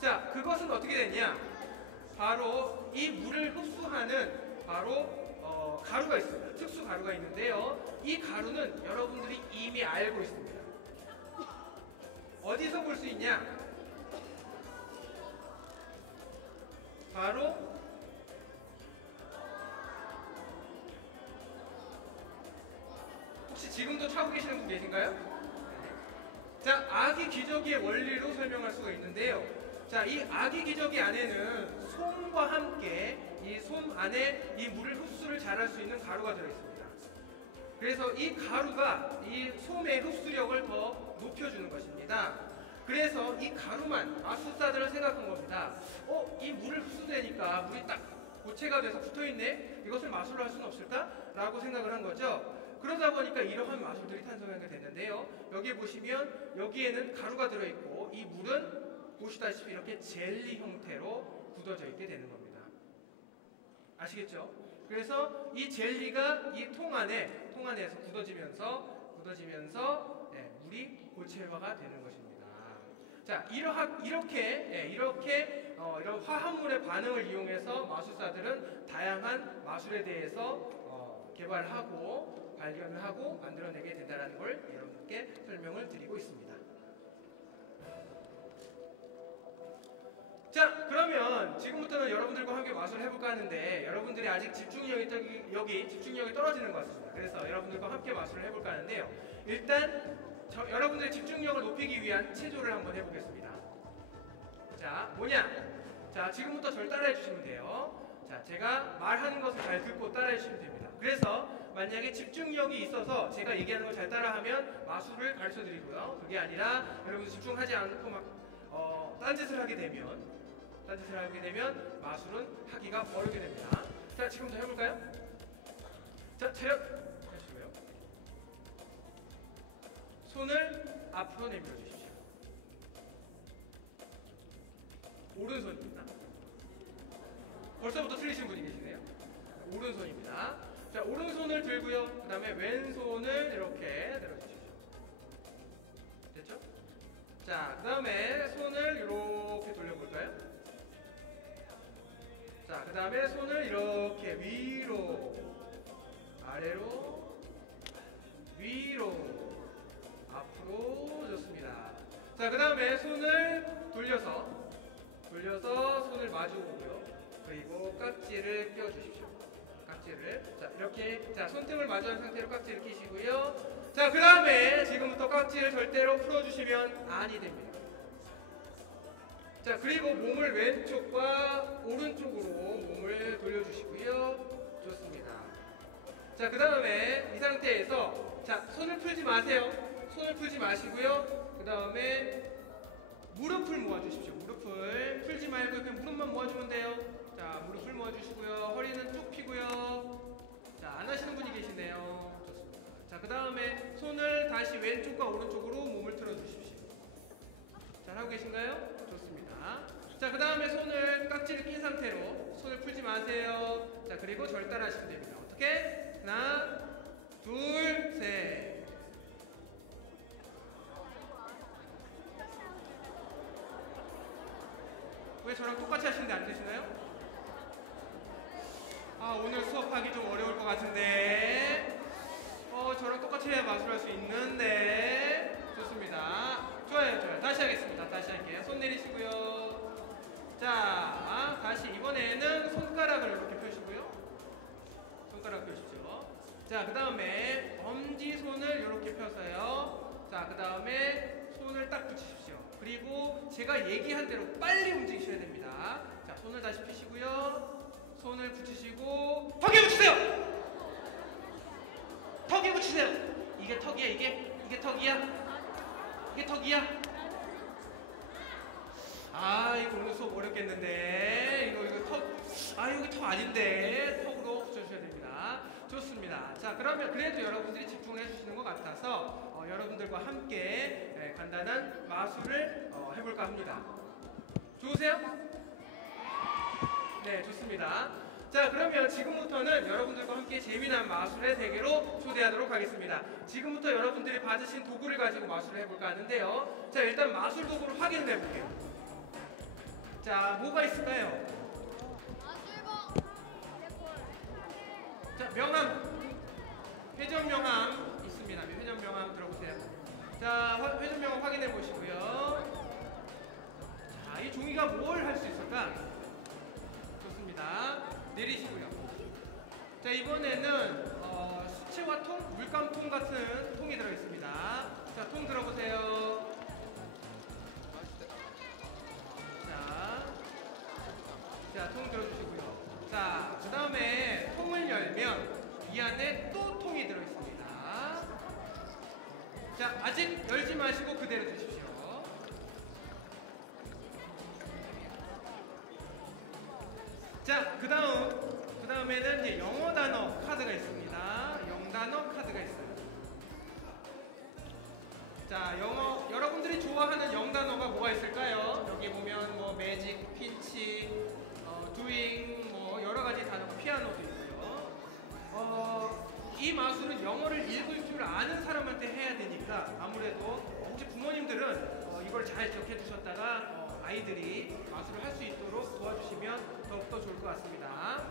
자, 그것은 어떻게 됐냐? 바로 이 물을 흡수하는 바로 가루가 있습니다. 특수 가루가 있는데요. 이 가루는 여러분들이 이미 알고 있습니다. 어디서 볼 수 있냐? 바로 혹시 지금도 차고 계시는 분 계신가요? 자, 아기 기저귀의 원리로 설명할 수가 있는데요. 자, 이 아기 기저귀 안에는 솜과 함께 이 솜 안에 이 물을 흡수를 잘할 수 있는 가루가 들어있습니다. 그래서 이 가루가 이 솜의 흡수력을 더 높여주는 것입니다. 그래서 이 가루만 마술사들은 생각한 겁니다. 이 물을 흡수되니까 물이 딱 고체가 돼서 붙어있네? 이것을 마술로 할 수는 없을까? 라고 생각을 한 거죠. 그러다 보니까 이러한 마술들이 탄생하게 됐는데요. 여기 보시면 여기에는 가루가 들어있고 이 물은 보시다시피 이렇게 젤리 형태로 굳어져 있게 되는 겁니다. 아시겠죠? 그래서 이 젤리가 이 통 안에서 굳어지면서 물이 고체화가 되는 것입니다. 자, 이렇게 이런 화합물의 반응을 이용해서 마술사들은 다양한 마술에 대해서 개발하고 발견을 하고 만들어내게 된다는 걸 여러분께 설명을 드리고 있습니다. 자, 그러면 지금부터는 여러분들과 함께 마술을 해볼까 하는데, 여러분들이 아직 집중력이 떨어지는 것 같습니다. 그래서 여러분들과 함께 마술을 해볼까 하는데요. 일단 여러분들의 집중력을 높이기 위한 체조를 한번 해보겠습니다. 자, 자, 지금부터 저를 따라해 주시면 돼요. 자, 제가 말하는 것을 잘 듣고 따라해 주시면 됩니다. 그래서 만약에 집중력이 있어서 제가 얘기하는 걸 잘 따라하면 마술을 가르쳐 드리고요. 그게 아니라 여러분들 집중하지 않고 막 딴짓을 하게 되면 마술은 하기가 어렵게 됩니다. 자, 지금부터 해볼까요? 자, 체력 하시고요. 손을 앞으로 내밀어 주십시오. 오른손입니다. 벌써부터 틀리신 분이 계시네요. 오른손입니다. 자, 오른손을 들고요. 그 다음에 왼손을 이렇게 내려주십시오. 됐죠? 자, 그 다음에 손을 이렇게 돌려볼까요? 자, 그 다음에 손을 이렇게 위로, 아래로, 위로, 앞으로. 좋습니다. 자, 그 다음에 손을 돌려서 손을 마주 보고요. 그리고 깍지를 껴주십시오. 깍지를. 자, 이렇게. 자, 손등을 마주한 상태로 깍지를 끼시고요. 자, 그 다음에 지금부터 깍지를 절대로 풀어주시면 아니 됩니다. 자, 그리고 몸을 왼쪽과 오른쪽으로 몸을 돌려주시고요. 좋습니다. 자, 그 다음에 이 상태에서 자, 손을 풀지 마세요. 손을 풀지 마시고요. 그 다음에 무릎을 모아주십시오. 무릎을 풀지 말고 그냥 무릎만 모아주면 돼요. 자, 무릎을 모아주시고요. 허리는 쭉 펴고요. 자, 안 하시는 분이 계시네요. 좋습니다. 자, 그 다음에 손을 다시 왼쪽과 오른쪽으로 몸을 틀어주십시오. 잘 하고 계신가요? 좋습니다. 자, 그 다음에 손을 깍지를 낀 상태로 손을 풀지 마세요. 자, 그리고 저를 따라 하시면 됩니다. 어떻게? 하나, 둘, 셋. 왜 저랑 똑같이 하시는데 안 되시나요? 아, 오늘 수업하기 좀 어려울 것 같은데. 저랑 똑같이 해야 마술할 수 있는데. 좋습니다. 좋아요. 다시 하겠습니다. 다시 할게요. 손 내리시고요. 자, 다시 이번에는 손가락을 이렇게 펴시고요. 손가락 펴십시오. 자, 그 다음에 엄지손을 이렇게 펴서요. 자, 그 다음에 손을 딱 붙이십시오. 그리고 제가 얘기한 대로 빨리 움직이셔야 됩니다. 자, 손을 다시 펴시고요. 손을 붙이시고 턱에 붙이세요. 턱에 붙이세요. 이게 턱이야, 이게 턱이야. 이게 턱이야. 아, 이거 오늘 수업 어렵겠는데. 이거 턱. 아, 여기 턱 아닌데. 턱으로 붙여주셔야 됩니다. 좋습니다. 자, 그러면 그래도 여러분들이 집중해 주시는 것 같아서 여러분들과 함께 간단한 마술을 해볼까 합니다. 좋으세요? 네, 좋습니다. 자, 그러면 지금부터는 여러분들과 함께 재미난 마술의 세계로 초대하도록 하겠습니다. 지금부터 여러분들이 받으신 도구를 가지고 마술을 해볼까 하는데요. 자, 일단 마술 도구를 확인을 해볼게요. 자, 뭐가 있을까요? 자, 명함. 회전 명함 있습니다. 회전 명함 들어보세요. 자, 회전 명함 확인해 보시고요. 자, 이 종이가 뭘 할 수 있을까? 좋습니다. 내리시고요. 자, 이번에는 수채화 통, 물감통 같은 통이 들어있습니다. 자, 통 들어보세요. 자, 통 들어주시고요. 자, 그 다음에 통을 열면 이 안에 또 통이 들어있습니다. 자, 아직 열지 마시고 그대로 두십시오. 자, 그 다음에는 이제 영어 단어 카드가 있습니다. 영단어 카드가 있어요. 자, 여러분들이 좋아하는 영단어가 뭐가 있을까요? 여기 보면 뭐 매직, 피치, doing, 뭐 여러 가지 단어, 피아노도 있고요. 이 마술은 영어를 읽을 줄 아는 사람한테 해야 되니까 아무래도 혹시 부모님들은 이걸 잘 기억해 두셨다가 아이들이 마술을 할 수 있도록 도와주시면 더욱더 좋을 것 같습니다.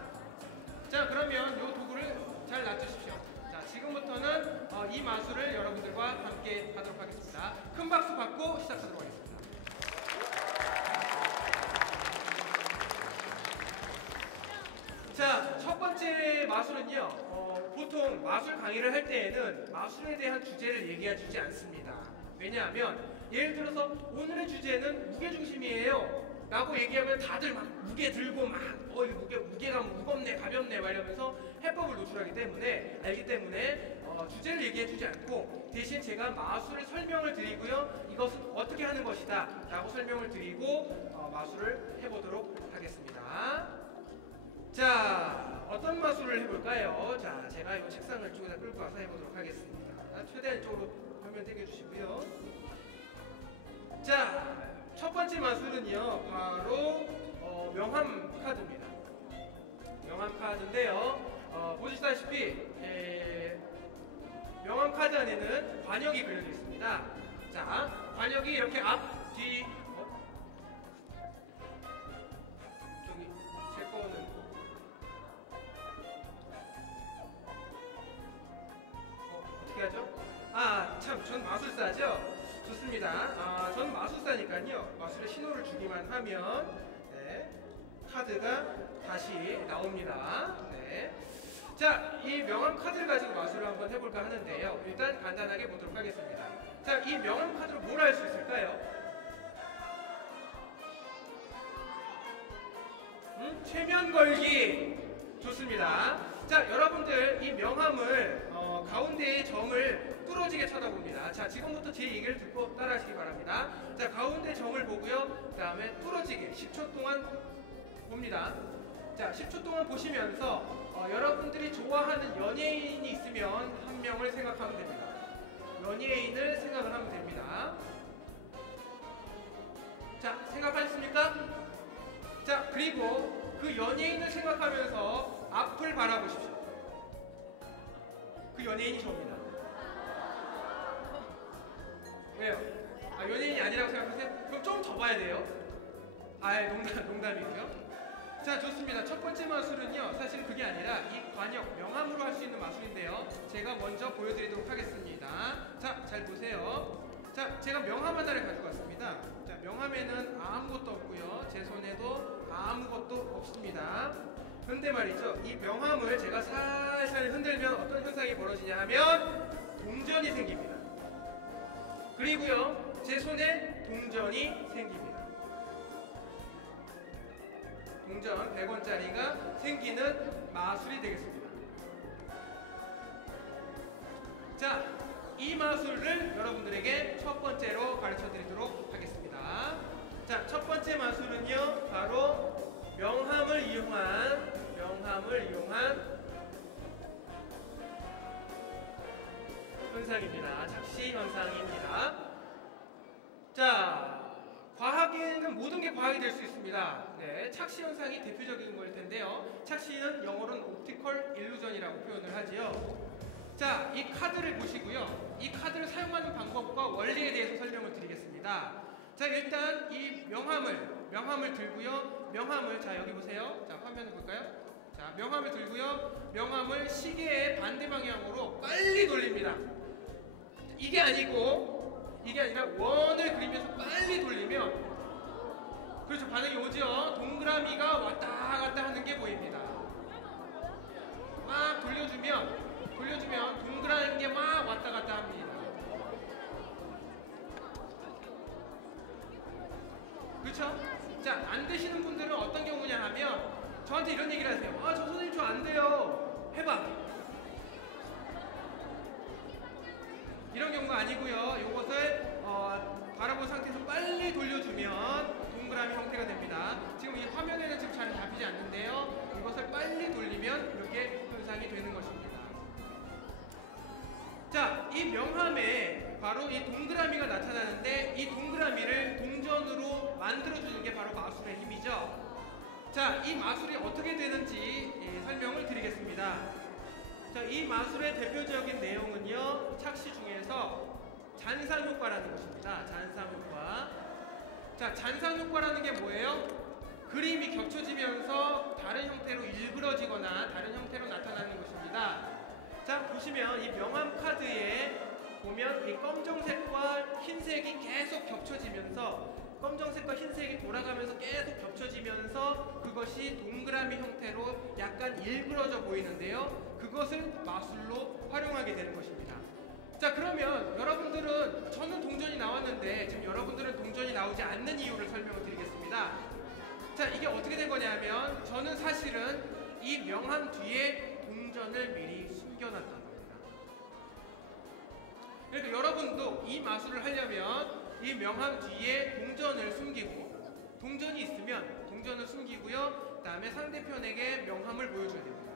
자, 그러면 이 도구를 잘 놔주십시오. 자, 지금부터는 이 마술을 여러분들과 함께 하도록 하겠습니다. 큰 박수 받고 시작하도록 하겠습니다. 자, 첫 번째 마술은요. 보통 마술 강의를 할 때에는 마술에 대한 주제를 얘기해 주지 않습니다. 왜냐하면 예를 들어서 오늘의 주제는 무게중심이에요 라고 얘기하면 다들 막 무게 들고 막 무게가 무겁네 가볍네 막 이러면서 해법을 노출하기 때문에 알기 때문에 주제를 얘기해 주지 않고 대신 제가 마술을 설명을 드리고요. 이것은 어떻게 하는 것이다 라고 설명을 드리고 마술을 해보도록 하겠습니다. 자, 어떤 마술을 해볼까요? 자, 제가 이 책상을 이쪽에다 끌고 와서 해보도록 하겠습니다. 최대한 이쪽으로 화면 당겨주시고요. 자, 첫 번째 마술은요, 바로 명함 카드입니다. 명함 카드인데요, 보시다시피 명함 카드 안에는 관역이 그려져 있습니다. 자, 관역이 이렇게 앞, 뒤, 저기 제 거는 어떻게 하죠? 아, 참, 전 마술사죠? 좋습니다. 전 마술사니까요. 마술의 신호를 주기만 하면 네, 카드가 다시 나옵니다. 네. 자, 이 명함 카드를 가지고 마술을 한번 해볼까 하는데요. 일단 간단하게 보도록 하겠습니다. 자, 이 명함 카드로 뭘 할 수 있을까요? 최면 걸기. 좋습니다. 자, 여러분들 이 명함을 가운데의 점을 뚫어지게 쳐다봅니다. 자, 지금부터 제 얘기를 듣고 따라하시기 바랍니다. 자, 가운데 점을 보고요. 그 다음에 뚫어지게 10초 동안 봅니다. 자, 10초 동안 보시면서 여러분들이 좋아하는 연예인이 있으면 한 명을 생각하면 됩니다. 연예인을 생각을 하면 됩니다. 자, 생각하셨습니까? 자, 그리고 그 연예인을 생각하면서 앞을 바라보십시오. 그 연예인이 저입니다. 왜요? 아, 연예인이 아니라고 생각하세요? 그럼 좀 더 봐야 돼요. 아, 농담이고요. 자, 좋습니다. 첫 번째 마술은요, 사실 그게 아니라 이 관역, 명함으로 할 수 있는 마술인데요. 제가 먼저 보여드리도록 하겠습니다. 자, 잘 보세요. 자, 제가 명함 하나를 가지고 왔습니다. 자, 명함에는 아무것도 없고요. 제 손에도 아무것도 없습니다. 그런데 말이죠, 이 명함을 제가 살살 흔들면 어떤 현상이 벌어지냐 하면 동전이 생깁니다. 그리고요, 제 손에 동전이 생깁니다. 동전 100원짜리가 생기는 마술이 되겠습니다. 자, 이 마술을 여러분들에게 첫 번째로 가르쳐 드리도록 하겠습니다. 자, 첫 번째 마술은요, 바로 명함을 이용한 현상입니다. 착시 현상입니다. 자, 과학에는 모든 게 과학이 될 수 있습니다. 네, 착시 현상이 대표적인 거일 텐데요. 착시는 영어로는 옵티컬 일루전이라고 표현을 하지요. 자, 이 카드를 보시고요. 이 카드를 사용하는 방법과 원리에 대해서 설명을 드리겠습니다. 자, 일단 이 명함을 들고요. 명함을, 자, 여기 보세요. 자, 화면을 볼까요? 자, 명함을 들고요. 명함을 시계의 반대 방향으로 빨리 돌립니다. 이게 아니라 원을 그리면서 빨리 돌리면, 그렇죠, 반응이 오죠. 동그라미가 왔다 갔다 하는 게 보입니다. 막 돌려주면 동그란 게 막 왔다 갔다 합니다. 그렇죠? 자, 안 되시는 분들은 어떤 경우냐 하면 저한테 이런 얘기를 하세요. 아, 저 선생님 저 안 돼요. 해봐. 이런 경우가 아니고요. 이것을 바라본 상태에서 빨리 돌려주면 동그라미 형태가 됩니다. 지금 이 화면에는 지금 잘 잡히지 않는데요. 이것을 빨리 돌리면 이렇게 현상이 되는 것입니다. 자, 이 명함에 바로 이 동그라미가 나타나는데 이 동그라미를 동전으로 만들어주는 게 바로 마술의 힘이죠. 자, 이 마술이 어떻게 되는지 설명을 드리겠습니다. 자, 이 마술의 대표적인 내용은요, 착시 중에서 잔상 효과라는 것입니다. 잔상 효과. 자, 잔상 효과라는 게 뭐예요? 그림이 겹쳐지면서 다른 형태로 일그러지거나 다른 형태로 나타나는 것입니다. 자, 보시면 이 명함 카드에 보면 이 검정색과 흰색이 계속 겹쳐지면서, 검정색과 흰색이 돌아가면서 계속 겹쳐지면서 그것이 동그라미 형태로 약간 일그러져 보이는데요. 그것을 마술로 활용하게 되는 것입니다. 자, 그러면 여러분들은, 저는 동전이 나왔는데 지금 여러분들은 동전이 나오지 않는 이유를 설명을 드리겠습니다. 자, 이게 어떻게 된 거냐면 저는 사실은 이 명함 뒤에 동전을 미리 숨겨놨단 말입니다. 그러니까 여러분도 이 마술을 하려면 이 명함 뒤에 동전을 숨기고, 동전이 있으면 동전을 숨기고요. 그 다음에 상대편에게 명함을 보여줘야 됩니다.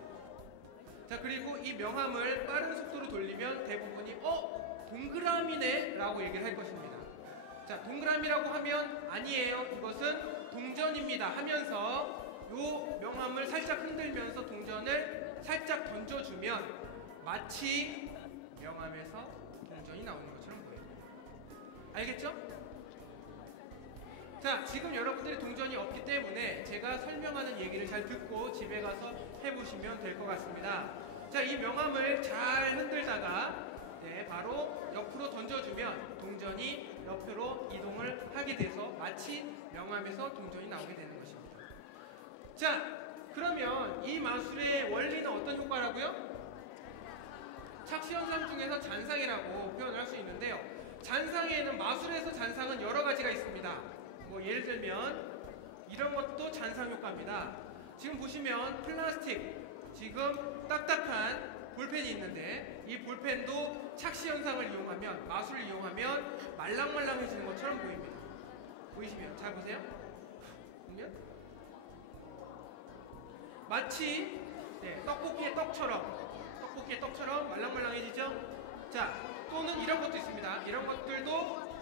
자, 그리고 이 명함을 빠른 속도로 돌리면 대부분이 동그라미네 라고 얘기를 할 것입니다. 자, 동그라미라고 하면 아니에요, 이것은 동전입니다 하면서 요 명함을 살짝 흔들면서 동전을 살짝 던져주면 마치 명함에서 동전이 나오는 것처럼 보여요. 알겠죠? 자, 지금 여러분들이 동전이 없기 때문에 제가 설명하는 얘기를 잘 듣고 집에 가서 해보시면 될 것 같습니다. 자, 이 명함을 잘 흔들다가 바로 옆으로 던져주면 동전이 옆으로 이동을 하게 돼서 마치 명함에서 동전이 나오게 되는 것입니다. 자, 그러면 이 마술의 원리는 어떤 효과라고요? 착시현상 중에서 잔상이라고 표현을 할 수 있는데요. 잔상에는, 마술에서 잔상은 여러 가지가 있습니다. 뭐 예를 들면 이런 것도 잔상 효과입니다. 지금 보시면 플라스틱, 지금 딱딱한 볼펜이 있는데 이 볼펜도 착시 현상을 이용하면, 마술을 이용하면 말랑말랑해지는 것처럼 보입니다. 보이시면 잘 보세요. 보면 마치 떡볶이의 떡처럼 말랑말랑해지죠. 자, 또는 이런 것도 있습니다. 이런 것들도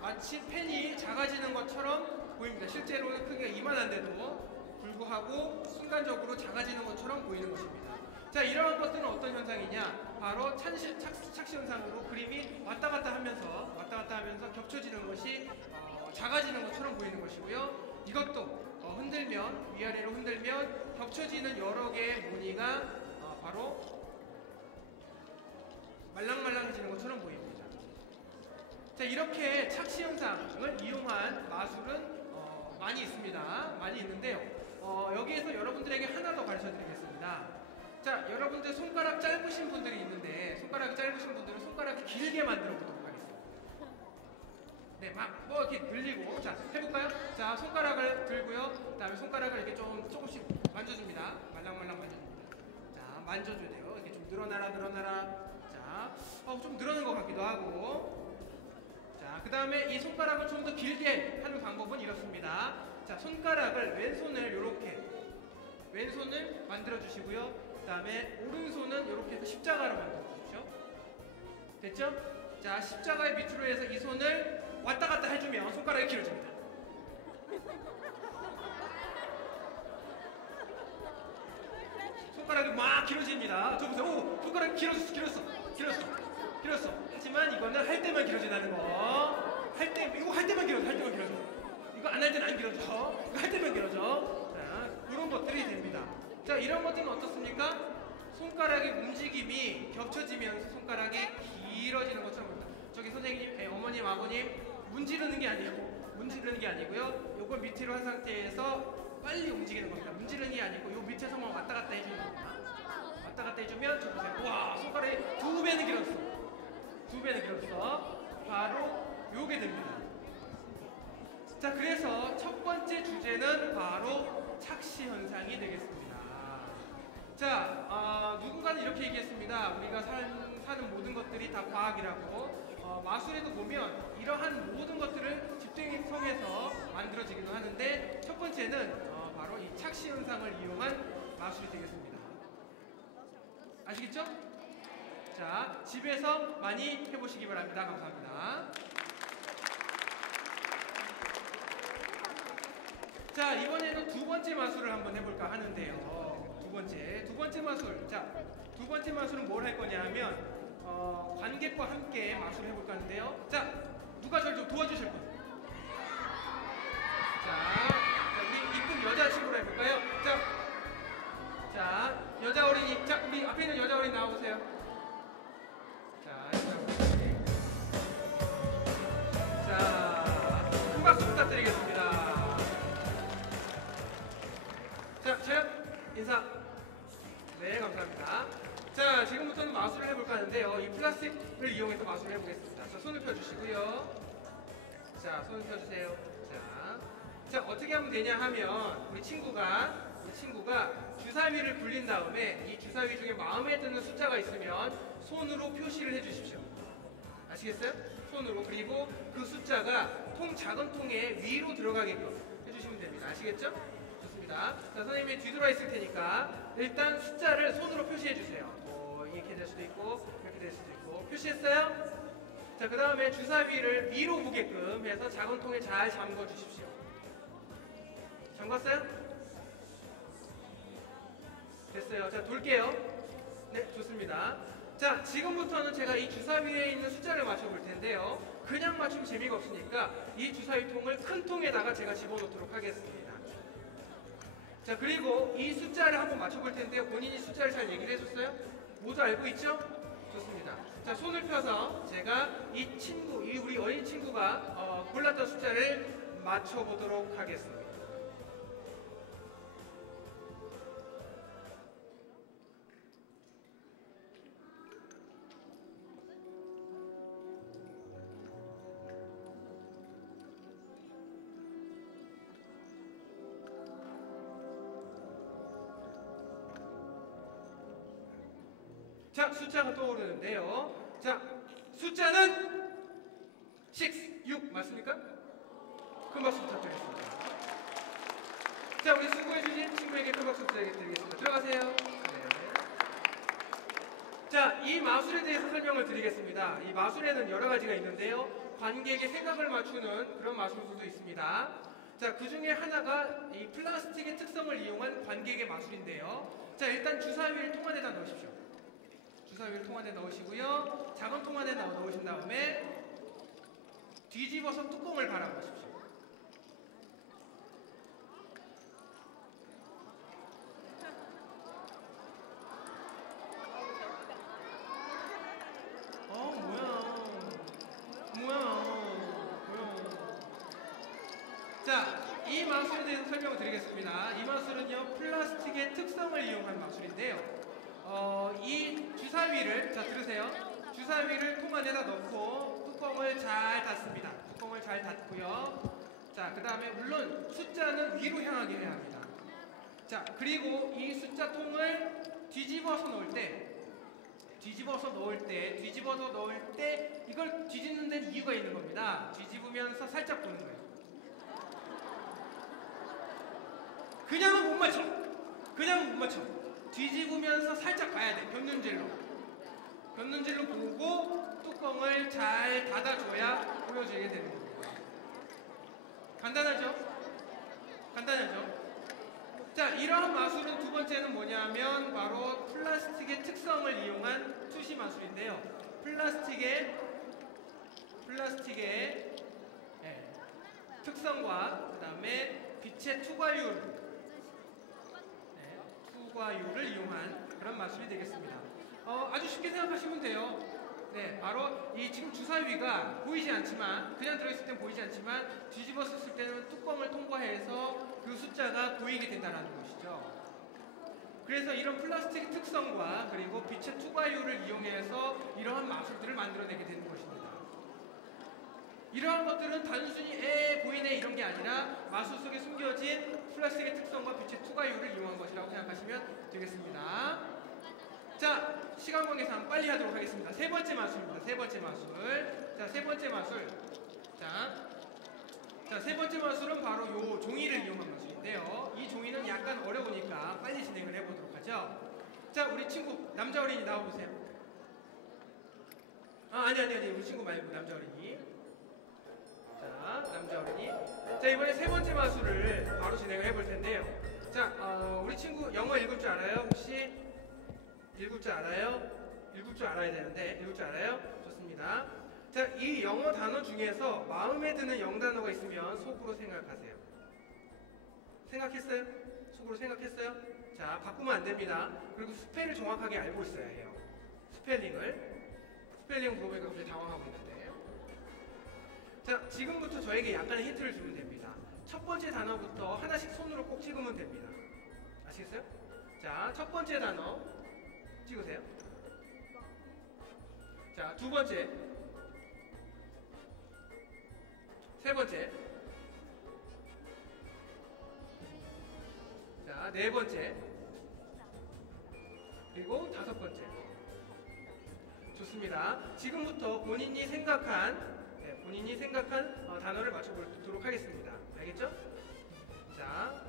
마치 펜이 작아지는 것처럼 보입니다. 실제로는 크기가 이만한데도 불구하고 순간적으로 작아지는 것처럼 보이는 것입니다. 자, 이러한 것들은 어떤 현상이냐? 바로 착시 현상으로 그림이 왔다 갔다 하면서 겹쳐지는 것이 작아지는 것처럼 보이는 것이고요. 이것도 흔들면, 위아래로 흔들면 겹쳐지는 여러 개의 무늬가 바로 말랑말랑해지는 것처럼 보입니다. 자, 이렇게 착시 현상을 이용한 마술은 많이 있습니다. 많이 있는데요. 여기에서 여러분들에게 하나 더 가르쳐 드리겠습니다. 자, 여러분들 손가락 짧으신 분들이 있는데, 손가락이 짧으신 분들은 손가락을 길게 만들어 보도록 하겠습니다. 네, 막 이렇게 늘리고, 자, 해볼까요? 자, 손가락을 들고요. 그 다음에 손가락을 이렇게 조금씩 만져줍니다. 말랑말랑 만져줍니다. 자, 만져줘야 돼요. 이렇게 좀 늘어나라. 자, 좀 늘어난 것 같기도 하고. 자, 그 다음에 이 손가락을 좀 더 길게 하는 방법은 이렇습니다. 자, 손가락을 왼손을 만들어 주시고요. 그 다음에 오른손은 이렇게 해서 십자가로 만들어 주십시오. 됐죠? 자, 십자가의 밑으로 해서 이 손을 왔다 갔다 해주면 손가락이 길어집니다. 손가락이 막 길어집니다. 저 보세요. 오, 손가락이 길었어. 하지만 이거는 할 때만 길어진다는 거. 이거 할 때만 길어져. 이거 안 할 때는 안 길어져. 이거 할 때만 길어져. 자, 이런 것들이 됩니다. 자, 이런 것들은 어떻습니까? 손가락의 움직임이 겹쳐지면서 손가락이 길어지는 것처럼 보입니다. 저기 선생님, 어머님, 아버님 문지르는 게 아니고요. 요걸 밑으로 한 상태에서 빨리 움직이는 겁니다. 문지르는 게 아니고 요 밑에서만 왔다 갔다 해주는 겁니다. 왔다 갔다 해주면 저 보세요. 와, 손가락이 2배는 길었어. 바로 요게 됩니다. 자, 그래서 첫 번째 주제는 바로 착시 현상이 되겠습니다. 자, 누군가는 이렇게 얘기했습니다. 우리가 사는 모든 것들이 다 과학이라고. 마술에도 보면 이러한 모든 것들을 집중성에서 만들어지기도 하는데, 첫 번째는 바로 이 착시 현상을 이용한 마술이 되겠습니다. 아시겠죠? 자, 집에서 많이 해보시기 바랍니다. 감사합니다. 자, 이번에는 두 번째 마술을 한번 해볼까 하는데요. 두 번째 마술. 자, 두 번째 마술은 뭘 할 거냐 하면 관객과 함께 마술을 해볼까 하는데요. 자, 누가 저를 좀 도와주실 분? 자, 우리 이쁜 여자친구로 해볼까요? 자, 여자 어린이. 자, 우리 앞에 있는 여자 어린이 나와보세요. 자, 여자 어린이. 자, 큰 박수 부탁드리겠습니다. 자, 재현 인사. 네, 감사합니다. 자, 지금부터는 마술을 해볼까 하는데요. 이 플라스틱을 이용해서 마술을 해보겠습니다. 자, 손을 펴주시고요. 자, 손을 펴주세요. 자, 어떻게 하면 되냐 하면 우리 친구가 주사위를 굴린 다음에 이 주사위 중에 마음에 드는 숫자가 있으면 손으로 표시를 해주십시오. 아시겠어요? 손으로. 그리고 그 숫자가 작은 통에 위로 들어가게끔 해주시면 됩니다. 아시겠죠? 좋습니다. 자, 선생님이 뒤돌아 있을 테니까 일단 숫자를 손으로 표시해 주세요. 이렇게 될 수도 있고 이렇게 될 수도 있고. 표시했어요? 자, 그 다음에 주사위를 위로 보게끔 해서 작은 통에 잘 잠궈 주십시오. 잠갔어요? 됐어요. 자, 돌게요. 네, 좋습니다. 자, 지금부터는 제가 이 주사위에 있는 숫자를 맞춰볼 텐데요. 그냥 맞추면 재미가 없으니까 이 주사위통을 큰 통에다가 제가 집어넣도록 하겠습니다. 자, 그리고 이 숫자를 한번 맞춰볼 텐데요. 본인이 숫자를 잘 얘기를 해줬어요? 모두 알고 있죠? 좋습니다. 자, 손을 펴서 제가 이 우리 어린 친구가 골랐던 숫자를 맞춰보도록 하겠습니다. 자, 숫자가 떠오르는데요. 자, 숫자는 6 맞습니까? 큰 박수 부탁드리겠습니다. 자, 우리 수고해주신 친구에게 큰 박수 부탁드리겠습니다. 들어가세요. 네. 자, 이 마술에 대해서 설명을 드리겠습니다. 이 마술에는 여러 가지가 있는데요. 관객의 생각을 맞추는 그런 마술들도 있습니다. 자, 그 중에 하나가 이 플라스틱의 특성을 이용한 관객의 마술인데요. 자, 일단 주사위를 통 안에다 넣으십시오. 주사위를 통 안에 넣으시고요. 작은 통 안에 넣으신 다음에 뒤집어서 뚜껑을 바라보십시오. 자, 이 마술에 대해서 설명을 드리겠습니다. 이 마술은요, 플라스틱의 특성을 이용한 마술인데요. 이 주사위를, 자, 들으세요. 주사위를 통 안에다 넣고 뚜껑을 잘 닫습니다. 뚜껑을 잘 닫고요. 자, 그 다음에 물론 숫자는 위로 향하게 해야 합니다. 자, 그리고 이 숫자 통을 뒤집어서 넣을 때, 이걸 뒤집는 데는 이유가 있는 겁니다. 뒤집으면서 살짝 보는 거예요. 그냥은 못 맞춰. 뒤집으면서 살짝 봐야 돼. 견눈질로 보고 뚜껑을 잘 닫아줘야 보여지게 되는 겁니다. 간단하죠? 자, 이러한 마술은 두 번째는 뭐냐면 바로 플라스틱의 특성을 이용한 투시 마술인데요. 플라스틱의 특성과 그 다음에 빛의 투과율을 이용한 그런 마술이 되겠습니다. 아주 쉽게 생각하시면 돼요. 네, 바로 이 지금 주사위가 보이지 않지만, 그냥 들어있을 땐 보이지 않지만 뒤집었을 때는 뚜껑을 통과해서 그 숫자가 보이게 된다는 것이죠. 그래서 이런 플라스틱 특성과 그리고 빛의 투과율을 이용해서 이러한 마술들을 만들어내게 되는 것입니다. 이러한 것들은 단순히 보이네 이런 게 아니라 마술 속에 숨겨진 플라스틱의 특성과 빛의 투과율을 이용한 것이라고 생각하시면 되겠습니다. 자, 시간 관계상 빨리 하도록 하겠습니다. 세 번째 마술입니다. 세 번째 마술은 바로 요 종이를 이용한 마술인데요. 이 종이는 약간 어려우니까 빨리 진행을 해보도록 하죠. 자, 우리 친구 남자 어린이 나와보세요. 아니 우리 친구 말고 남자 어린이. 자, 남자 어린이. 자, 이번에 세 번째 마술을 바로 진행을 해볼 텐데요. 자, 우리 친구 영어 읽을 줄 알아요? 혹시? 읽을 줄 알아요? 읽을 줄 알아야 되는데, 읽을 줄 알아요? 좋습니다. 자, 이 영어 단어 중에서 마음에 드는 영단어가 있으면 속으로 생각하세요. 생각했어요? 속으로 생각했어요? 자, 바꾸면 안 됩니다. 그리고 스펠을 정확하게 알고 있어야 해요. 스펠링 물어보니까 갑자기 당황하고 있는데. 자, 지금부터 저에게 약간의 힌트를 주면 됩니다. 첫 번째 단어부터 하나씩 손으로 꼭 찍으면 됩니다. 아시겠어요? 자, 첫 번째 단어 찍으세요. 자, 두 번째, 세 번째, 자, 네 번째, 그리고 다섯 번째. 좋습니다. 지금부터 본인이 생각한 단어를 맞춰보도록 하겠습니다. 알겠죠? 자,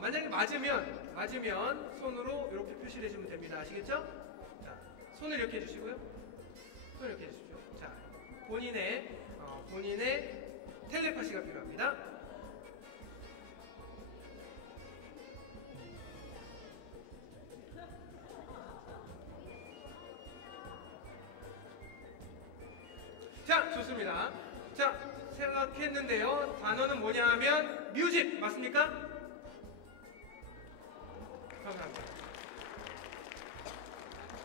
만약에 맞으면 손으로 이렇게 표시를 해주면 됩니다. 아시겠죠? 자, 손을 이렇게 해주시고요. 손을 이렇게 해주십시오. 자, 본인의 텔레파시가 필요합니다. 자, 좋습니다. 자, 생각했는데요. 단어는 뭐냐 하면 뮤직 맞습니까? 감사합니다.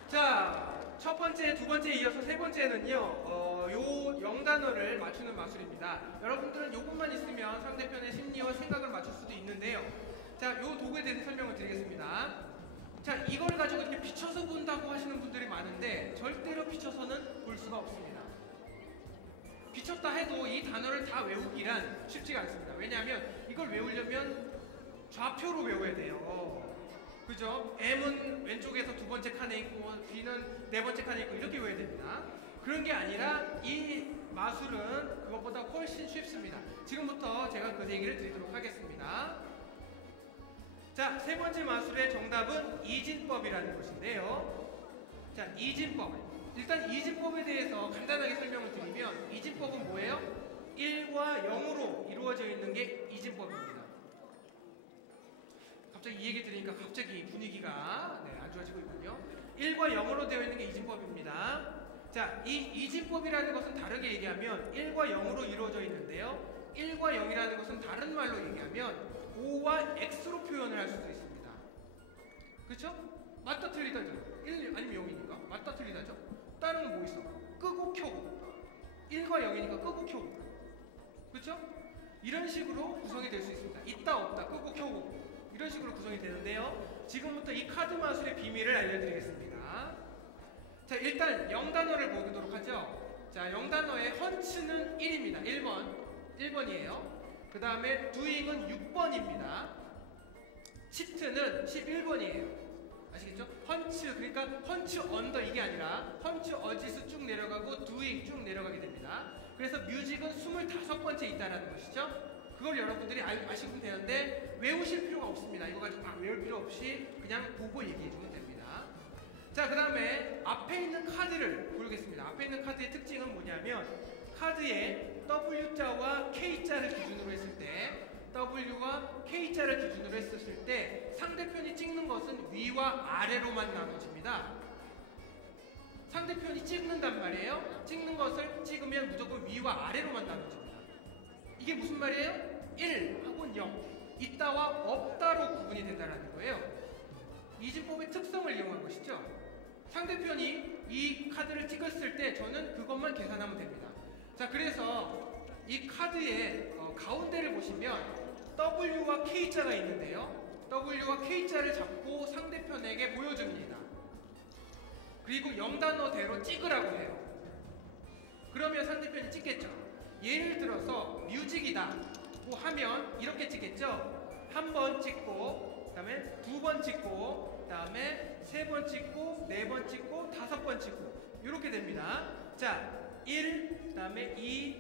자, 첫 번째, 두 번째 이어서 세 번째는요, 요 영단어를 맞추는 마술입니다. 여러분들은 요것만 있으면 상대편의 심리와 생각을 맞출 수도 있는데요. 자, 요 도구에 대해서 설명을 드리겠습니다. 자, 이걸 가지고 이렇게 비춰서 본다고 하시는 분들이 많은데 절대로 비춰서는 볼 수가 없습니다. 비쳤다 해도 이 단어를 다 외우기란 쉽지가 않습니다. 왜냐하면 이걸 외우려면 좌표로 외워야 돼요. 그죠? M은 왼쪽에서 두 번째 칸에 있고 B는 네 번째 칸에 있고 이렇게 외워야 됩니다. 그런 게 아니라 이 마술은 그것보다 훨씬 쉽습니다. 지금부터 제가 그 얘기를 드리도록 하겠습니다. 자, 세 번째 마술의 정답은 이진법이라는 것인데요. 자, 이진법. 일단 이진법에 대해서 간단하게 설명을 드리면 이진법은 뭐예요? 1과 0으로 이루어져 있는 게 이진법입니다. 갑자기 이 얘기 들으니까 갑자기 분위기가 안 좋아지고 있군요. 1과 0으로 되어 있는 게 이진법입니다. 자, 이 이진법이라는 것은 다르게 얘기하면 1과 0으로 이루어져 있는데요. 1과 0이라는 것은 다른 말로 얘기하면 O와 X로 표현을 할 수도 있습니다. 그렇죠? 맞다 틀리다죠. 1 아니면 0이니까 맞다 틀리다죠. 다른 건 뭐 있어? 끄고 켜고. 1과 0이니까 끄고 켜고. 그렇죠? 이런 식으로 구성이 될 수 있습니다. 있다 없다 끄고 켜고 이런 식으로 구성이 되는데요. 지금부터 이 카드 마술의 비밀을 알려드리겠습니다. 자, 일단 0단어를 보도록 하죠. 자, 0단어의 헌츠는 1입니다. 1번이에요. 그 다음에 doing은 6번입니다. 치트는 11번이에요. 아시겠죠? 헌츠, 그러니까 헌츠 언더 이게 아니라 헌츠 어지스 쭉 내려가고 doing 쭉 내려가게 됩니다. 그래서 뮤직은 25번째 있다라는 것이죠. 그걸 여러분들이 아시면 되는데 외우실 필요가 없습니다. 이거 가지고 막 외울 필요 없이 그냥 보고 얘기해주면 됩니다. 자, 그 다음에 앞에 있는 카드를 보겠습니다. 앞에 있는 카드의 특징은 뭐냐면 카드에 W자와 K자를 기준으로 했을 때 W와 K자를 기준으로 했었을 때 상대편이 찍는 것은 위와 아래로만 나눠집니다. 상대편이 찍는단 말이에요. 찍는 것을 찍으면 무조건 위와 아래로만 나눠집니다. 이게 무슨 말이에요? 1 하고는 0 있다와 없다로 구분이 된다는 거예요. 이진법의 특성을 이용한 것이죠. 상대편이 이 카드를 찍었을 때 저는 그것만 계산하면 됩니다. 자, 그래서 이 카드의 가운데를 보시면 W와 K자가 있는데요. W와 K자를 잡고 상대편에게 보여줍니다. 그리고 0단어대로 찍으라고 해요. 그러면 상대편이 찍겠죠. 예를 들어서 뮤직이다 고 하면 이렇게 찍겠죠. 한 번 찍고, 그 다음에 두 번 찍고, 그 다음에 세 번 찍고, 네 번 찍고, 다섯 번 찍고 이렇게 됩니다. 자, 1, 그 다음에 2,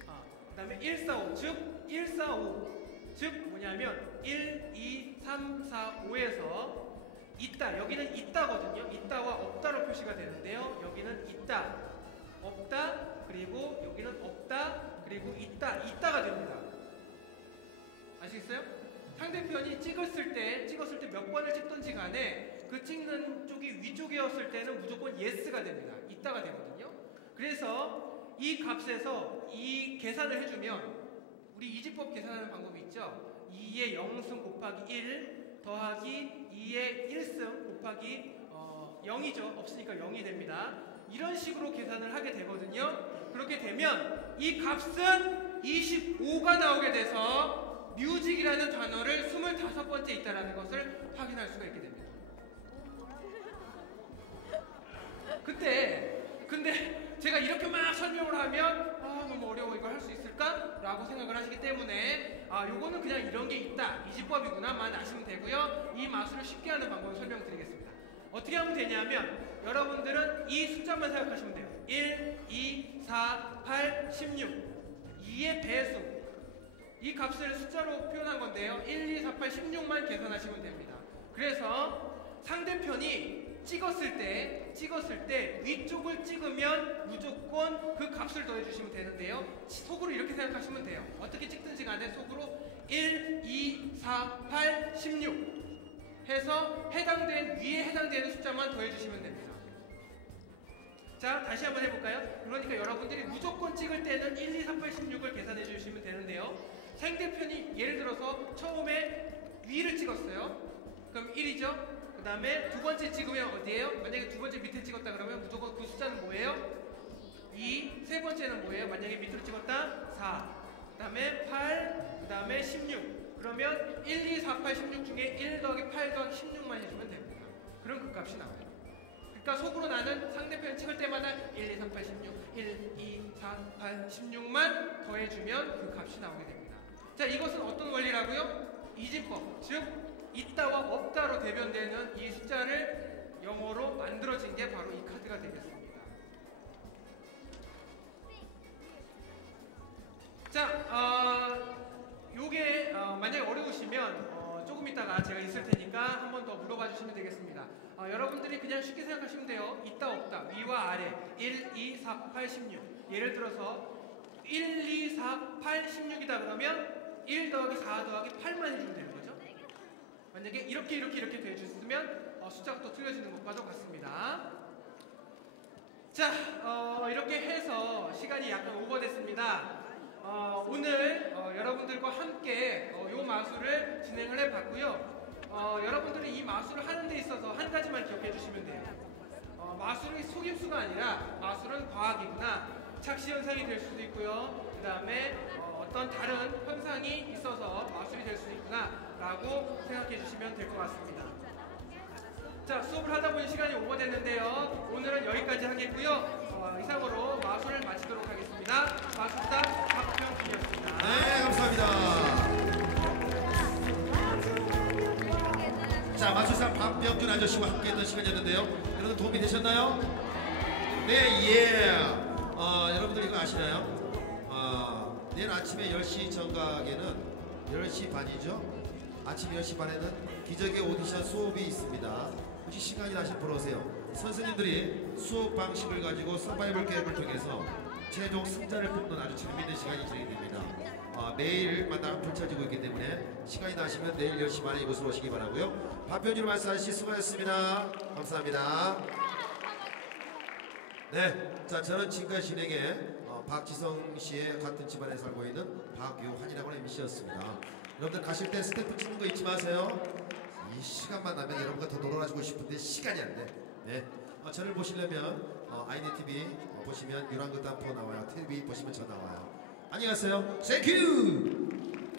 그 다음에 1, 4, 5 즉 1, 4, 5 즉 뭐냐면 1, 2, 3, 4, 5에서 있다, 여기는 있다거든요. 있다와 없다로 표시가 되는데요. 여기는 있다, 없다, 그리고 여기는 없다, 그리고 있다, 있다가 됩니다. 아시겠어요? 상대편이 찍었을 때 몇 번을 찍든지 간에 그 찍는 쪽이 위쪽이었을 때는 무조건 yes가 됩니다. 있다가 되거든요. 그래서 이 값에서 이 계산을 해주면 우리 이진법 계산하는 방법이 있죠. 2의 0승 곱하기 1 더하기 2의 1승 곱하기 0이죠. 없으니까 0이 됩니다. 이런 식으로 계산을 하게 되거든요. 그렇게 되면 이 값은 25가 나오게 돼서 뮤직이라는 단어를 25번째 있다는 것을 확인할 수가 있게 됩니다. 근데 제가 이렇게 막 설명을 하면 너무 어려워, 이걸 할 수 있을까? 라고 생각을 하시기 때문에 요거는 그냥 이런 게 있다, 이진법이구나만 아시면 되고요. 이 마술을 쉽게 하는 방법을 설명드리겠습니다. 어떻게 하면 되냐면 여러분들은 이 숫자만 생각하시면 돼요. 1, 2, 4, 8, 16 2의 배수, 이 값을 숫자로 표현한 건데요. 1, 2, 4, 8, 16만 계산하시면 됩니다. 그래서 상대편이 찍었을 때 위쪽을 찍으면 무조건 그 값을 더해주시면 되는데요. 속으로 이렇게 생각하시면 돼요. 어떻게 찍든지 간에 속으로 1, 2, 4, 8, 16 해서 위에 해당되는 숫자만 더해주시면 됩니다. 자, 다시 한번 해볼까요? 그러니까 여러분들이 무조건 찍을 때는 1, 2, 3, 8, 16을 계산해 주시면 되는데요. 상대편이 예를 들어서 처음에 위를 찍었어요. 그럼 1이죠? 그 다음에 두 번째 찍으면 어디예요? 만약에 두 번째 밑에 찍었다 그러면 무조건 그 숫자는 뭐예요? 2. 세 번째는 뭐예요? 만약에 밑으로 찍었다? 4. 그 다음에 8. 그 다음에 16. 그러면 1, 2, 4, 8, 16 중에 1 더하기 8 더하기 16만 해주면 됩니다. 그럼 그 값이 나와요. 그러니까 속으로 나는 상대편 찍을 때마다 1, 2, 3, 8, 16, 1, 2, 4, 8, 16만 더해주면 그 값이 나오게 됩니다. 자, 이것은 어떤 원리라고요? 이진법, 즉 있다와 없다로 대변되는 이 숫자를 영어로 만들어진 게 바로 이 카드가 되겠습니다. 자, 요게 만약에 어려우시면 조금 조금 있다가 제가 있을 테니까 한 번 더 물어봐 주시면 되겠습니다. 여러분들이 그냥 쉽게 생각하시면 돼요. 있다 없다 위와 아래 1, 2, 4, 8, 16 예를 들어서 1, 2, 4, 8, 16이다 그러면 1 더하기 4 더하기 8만 해주면 되는 거죠. 만약에 이렇게 돼주시면 숫자가 또 틀려지는 것과 똑같습니다. 자, 이렇게 해서 시간이 약간 오버됐습니다. 오늘 여러분들과 함께 요 마술을 진행을 해봤고요. 여러분들이 이 마술을 하는 데 있어서 한 가지만 기억해 주시면 돼요. 마술이 속임수가 아니라 마술은 과학이구나. 착시 현상이 될 수도 있고요. 그 다음에 어떤 다른 현상이 있어서 마술이 될 수도 있구나 라고 생각해 주시면 될 것 같습니다. 자, 수업을 하다 보니 시간이 오버됐는데요. 오늘은 여기까지 하겠고요. 이상으로 마술을 마치도록 하겠습니다. 마술사 박병준이었습니다. 네, 감사합니다. 자, 마술사 박병준 아저씨와 함께했던 시간이었는데요. 여러분 도움이 되셨나요? 네, 예. 여러분들 이거 아시나요? 내일 아침에 10시 정각에는 10시 반이죠? 아침 10시 반에는 기적의 오디션 수업이 있습니다. 혹시 시간이 나시면 보러 오세요. 선생님들이 수업 방식을 가지고 서바이벌 게임을 통해서 최종 승자를 뽑는 아주 재미있는 시간이 진행됩니다. 매일마다 펼쳐지고 있기 때문에 시간이 나시면 내일 10시 반에 이곳으로 오시기 바라고요. 박병준 마술사씨 수고하셨습니다. 감사합니다. 네, 자, 저는 지금까지 진행해 박지성 씨의 같은 집안에 살고 있는 박요한이라고 하는 MC였습니다. 여러분들 가실 때 스탬프 찍는 거 잊지 마세요. 이 시간만 나면 여러분과 더 놀아주고 싶은데 시간이 안 돼. 네, 저를 보시려면 아이네 TV 보시면 유랑극단포 나와요. TV 보시면 저 나와요. 안녕하세요. 땡큐.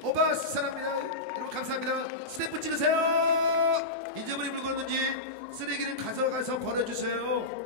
오바 사랑합니다. 여러분 감사합니다. 스탬프 찍으세요. 잊어버린 물건인지 쓰레기는 가져가서 버려주세요.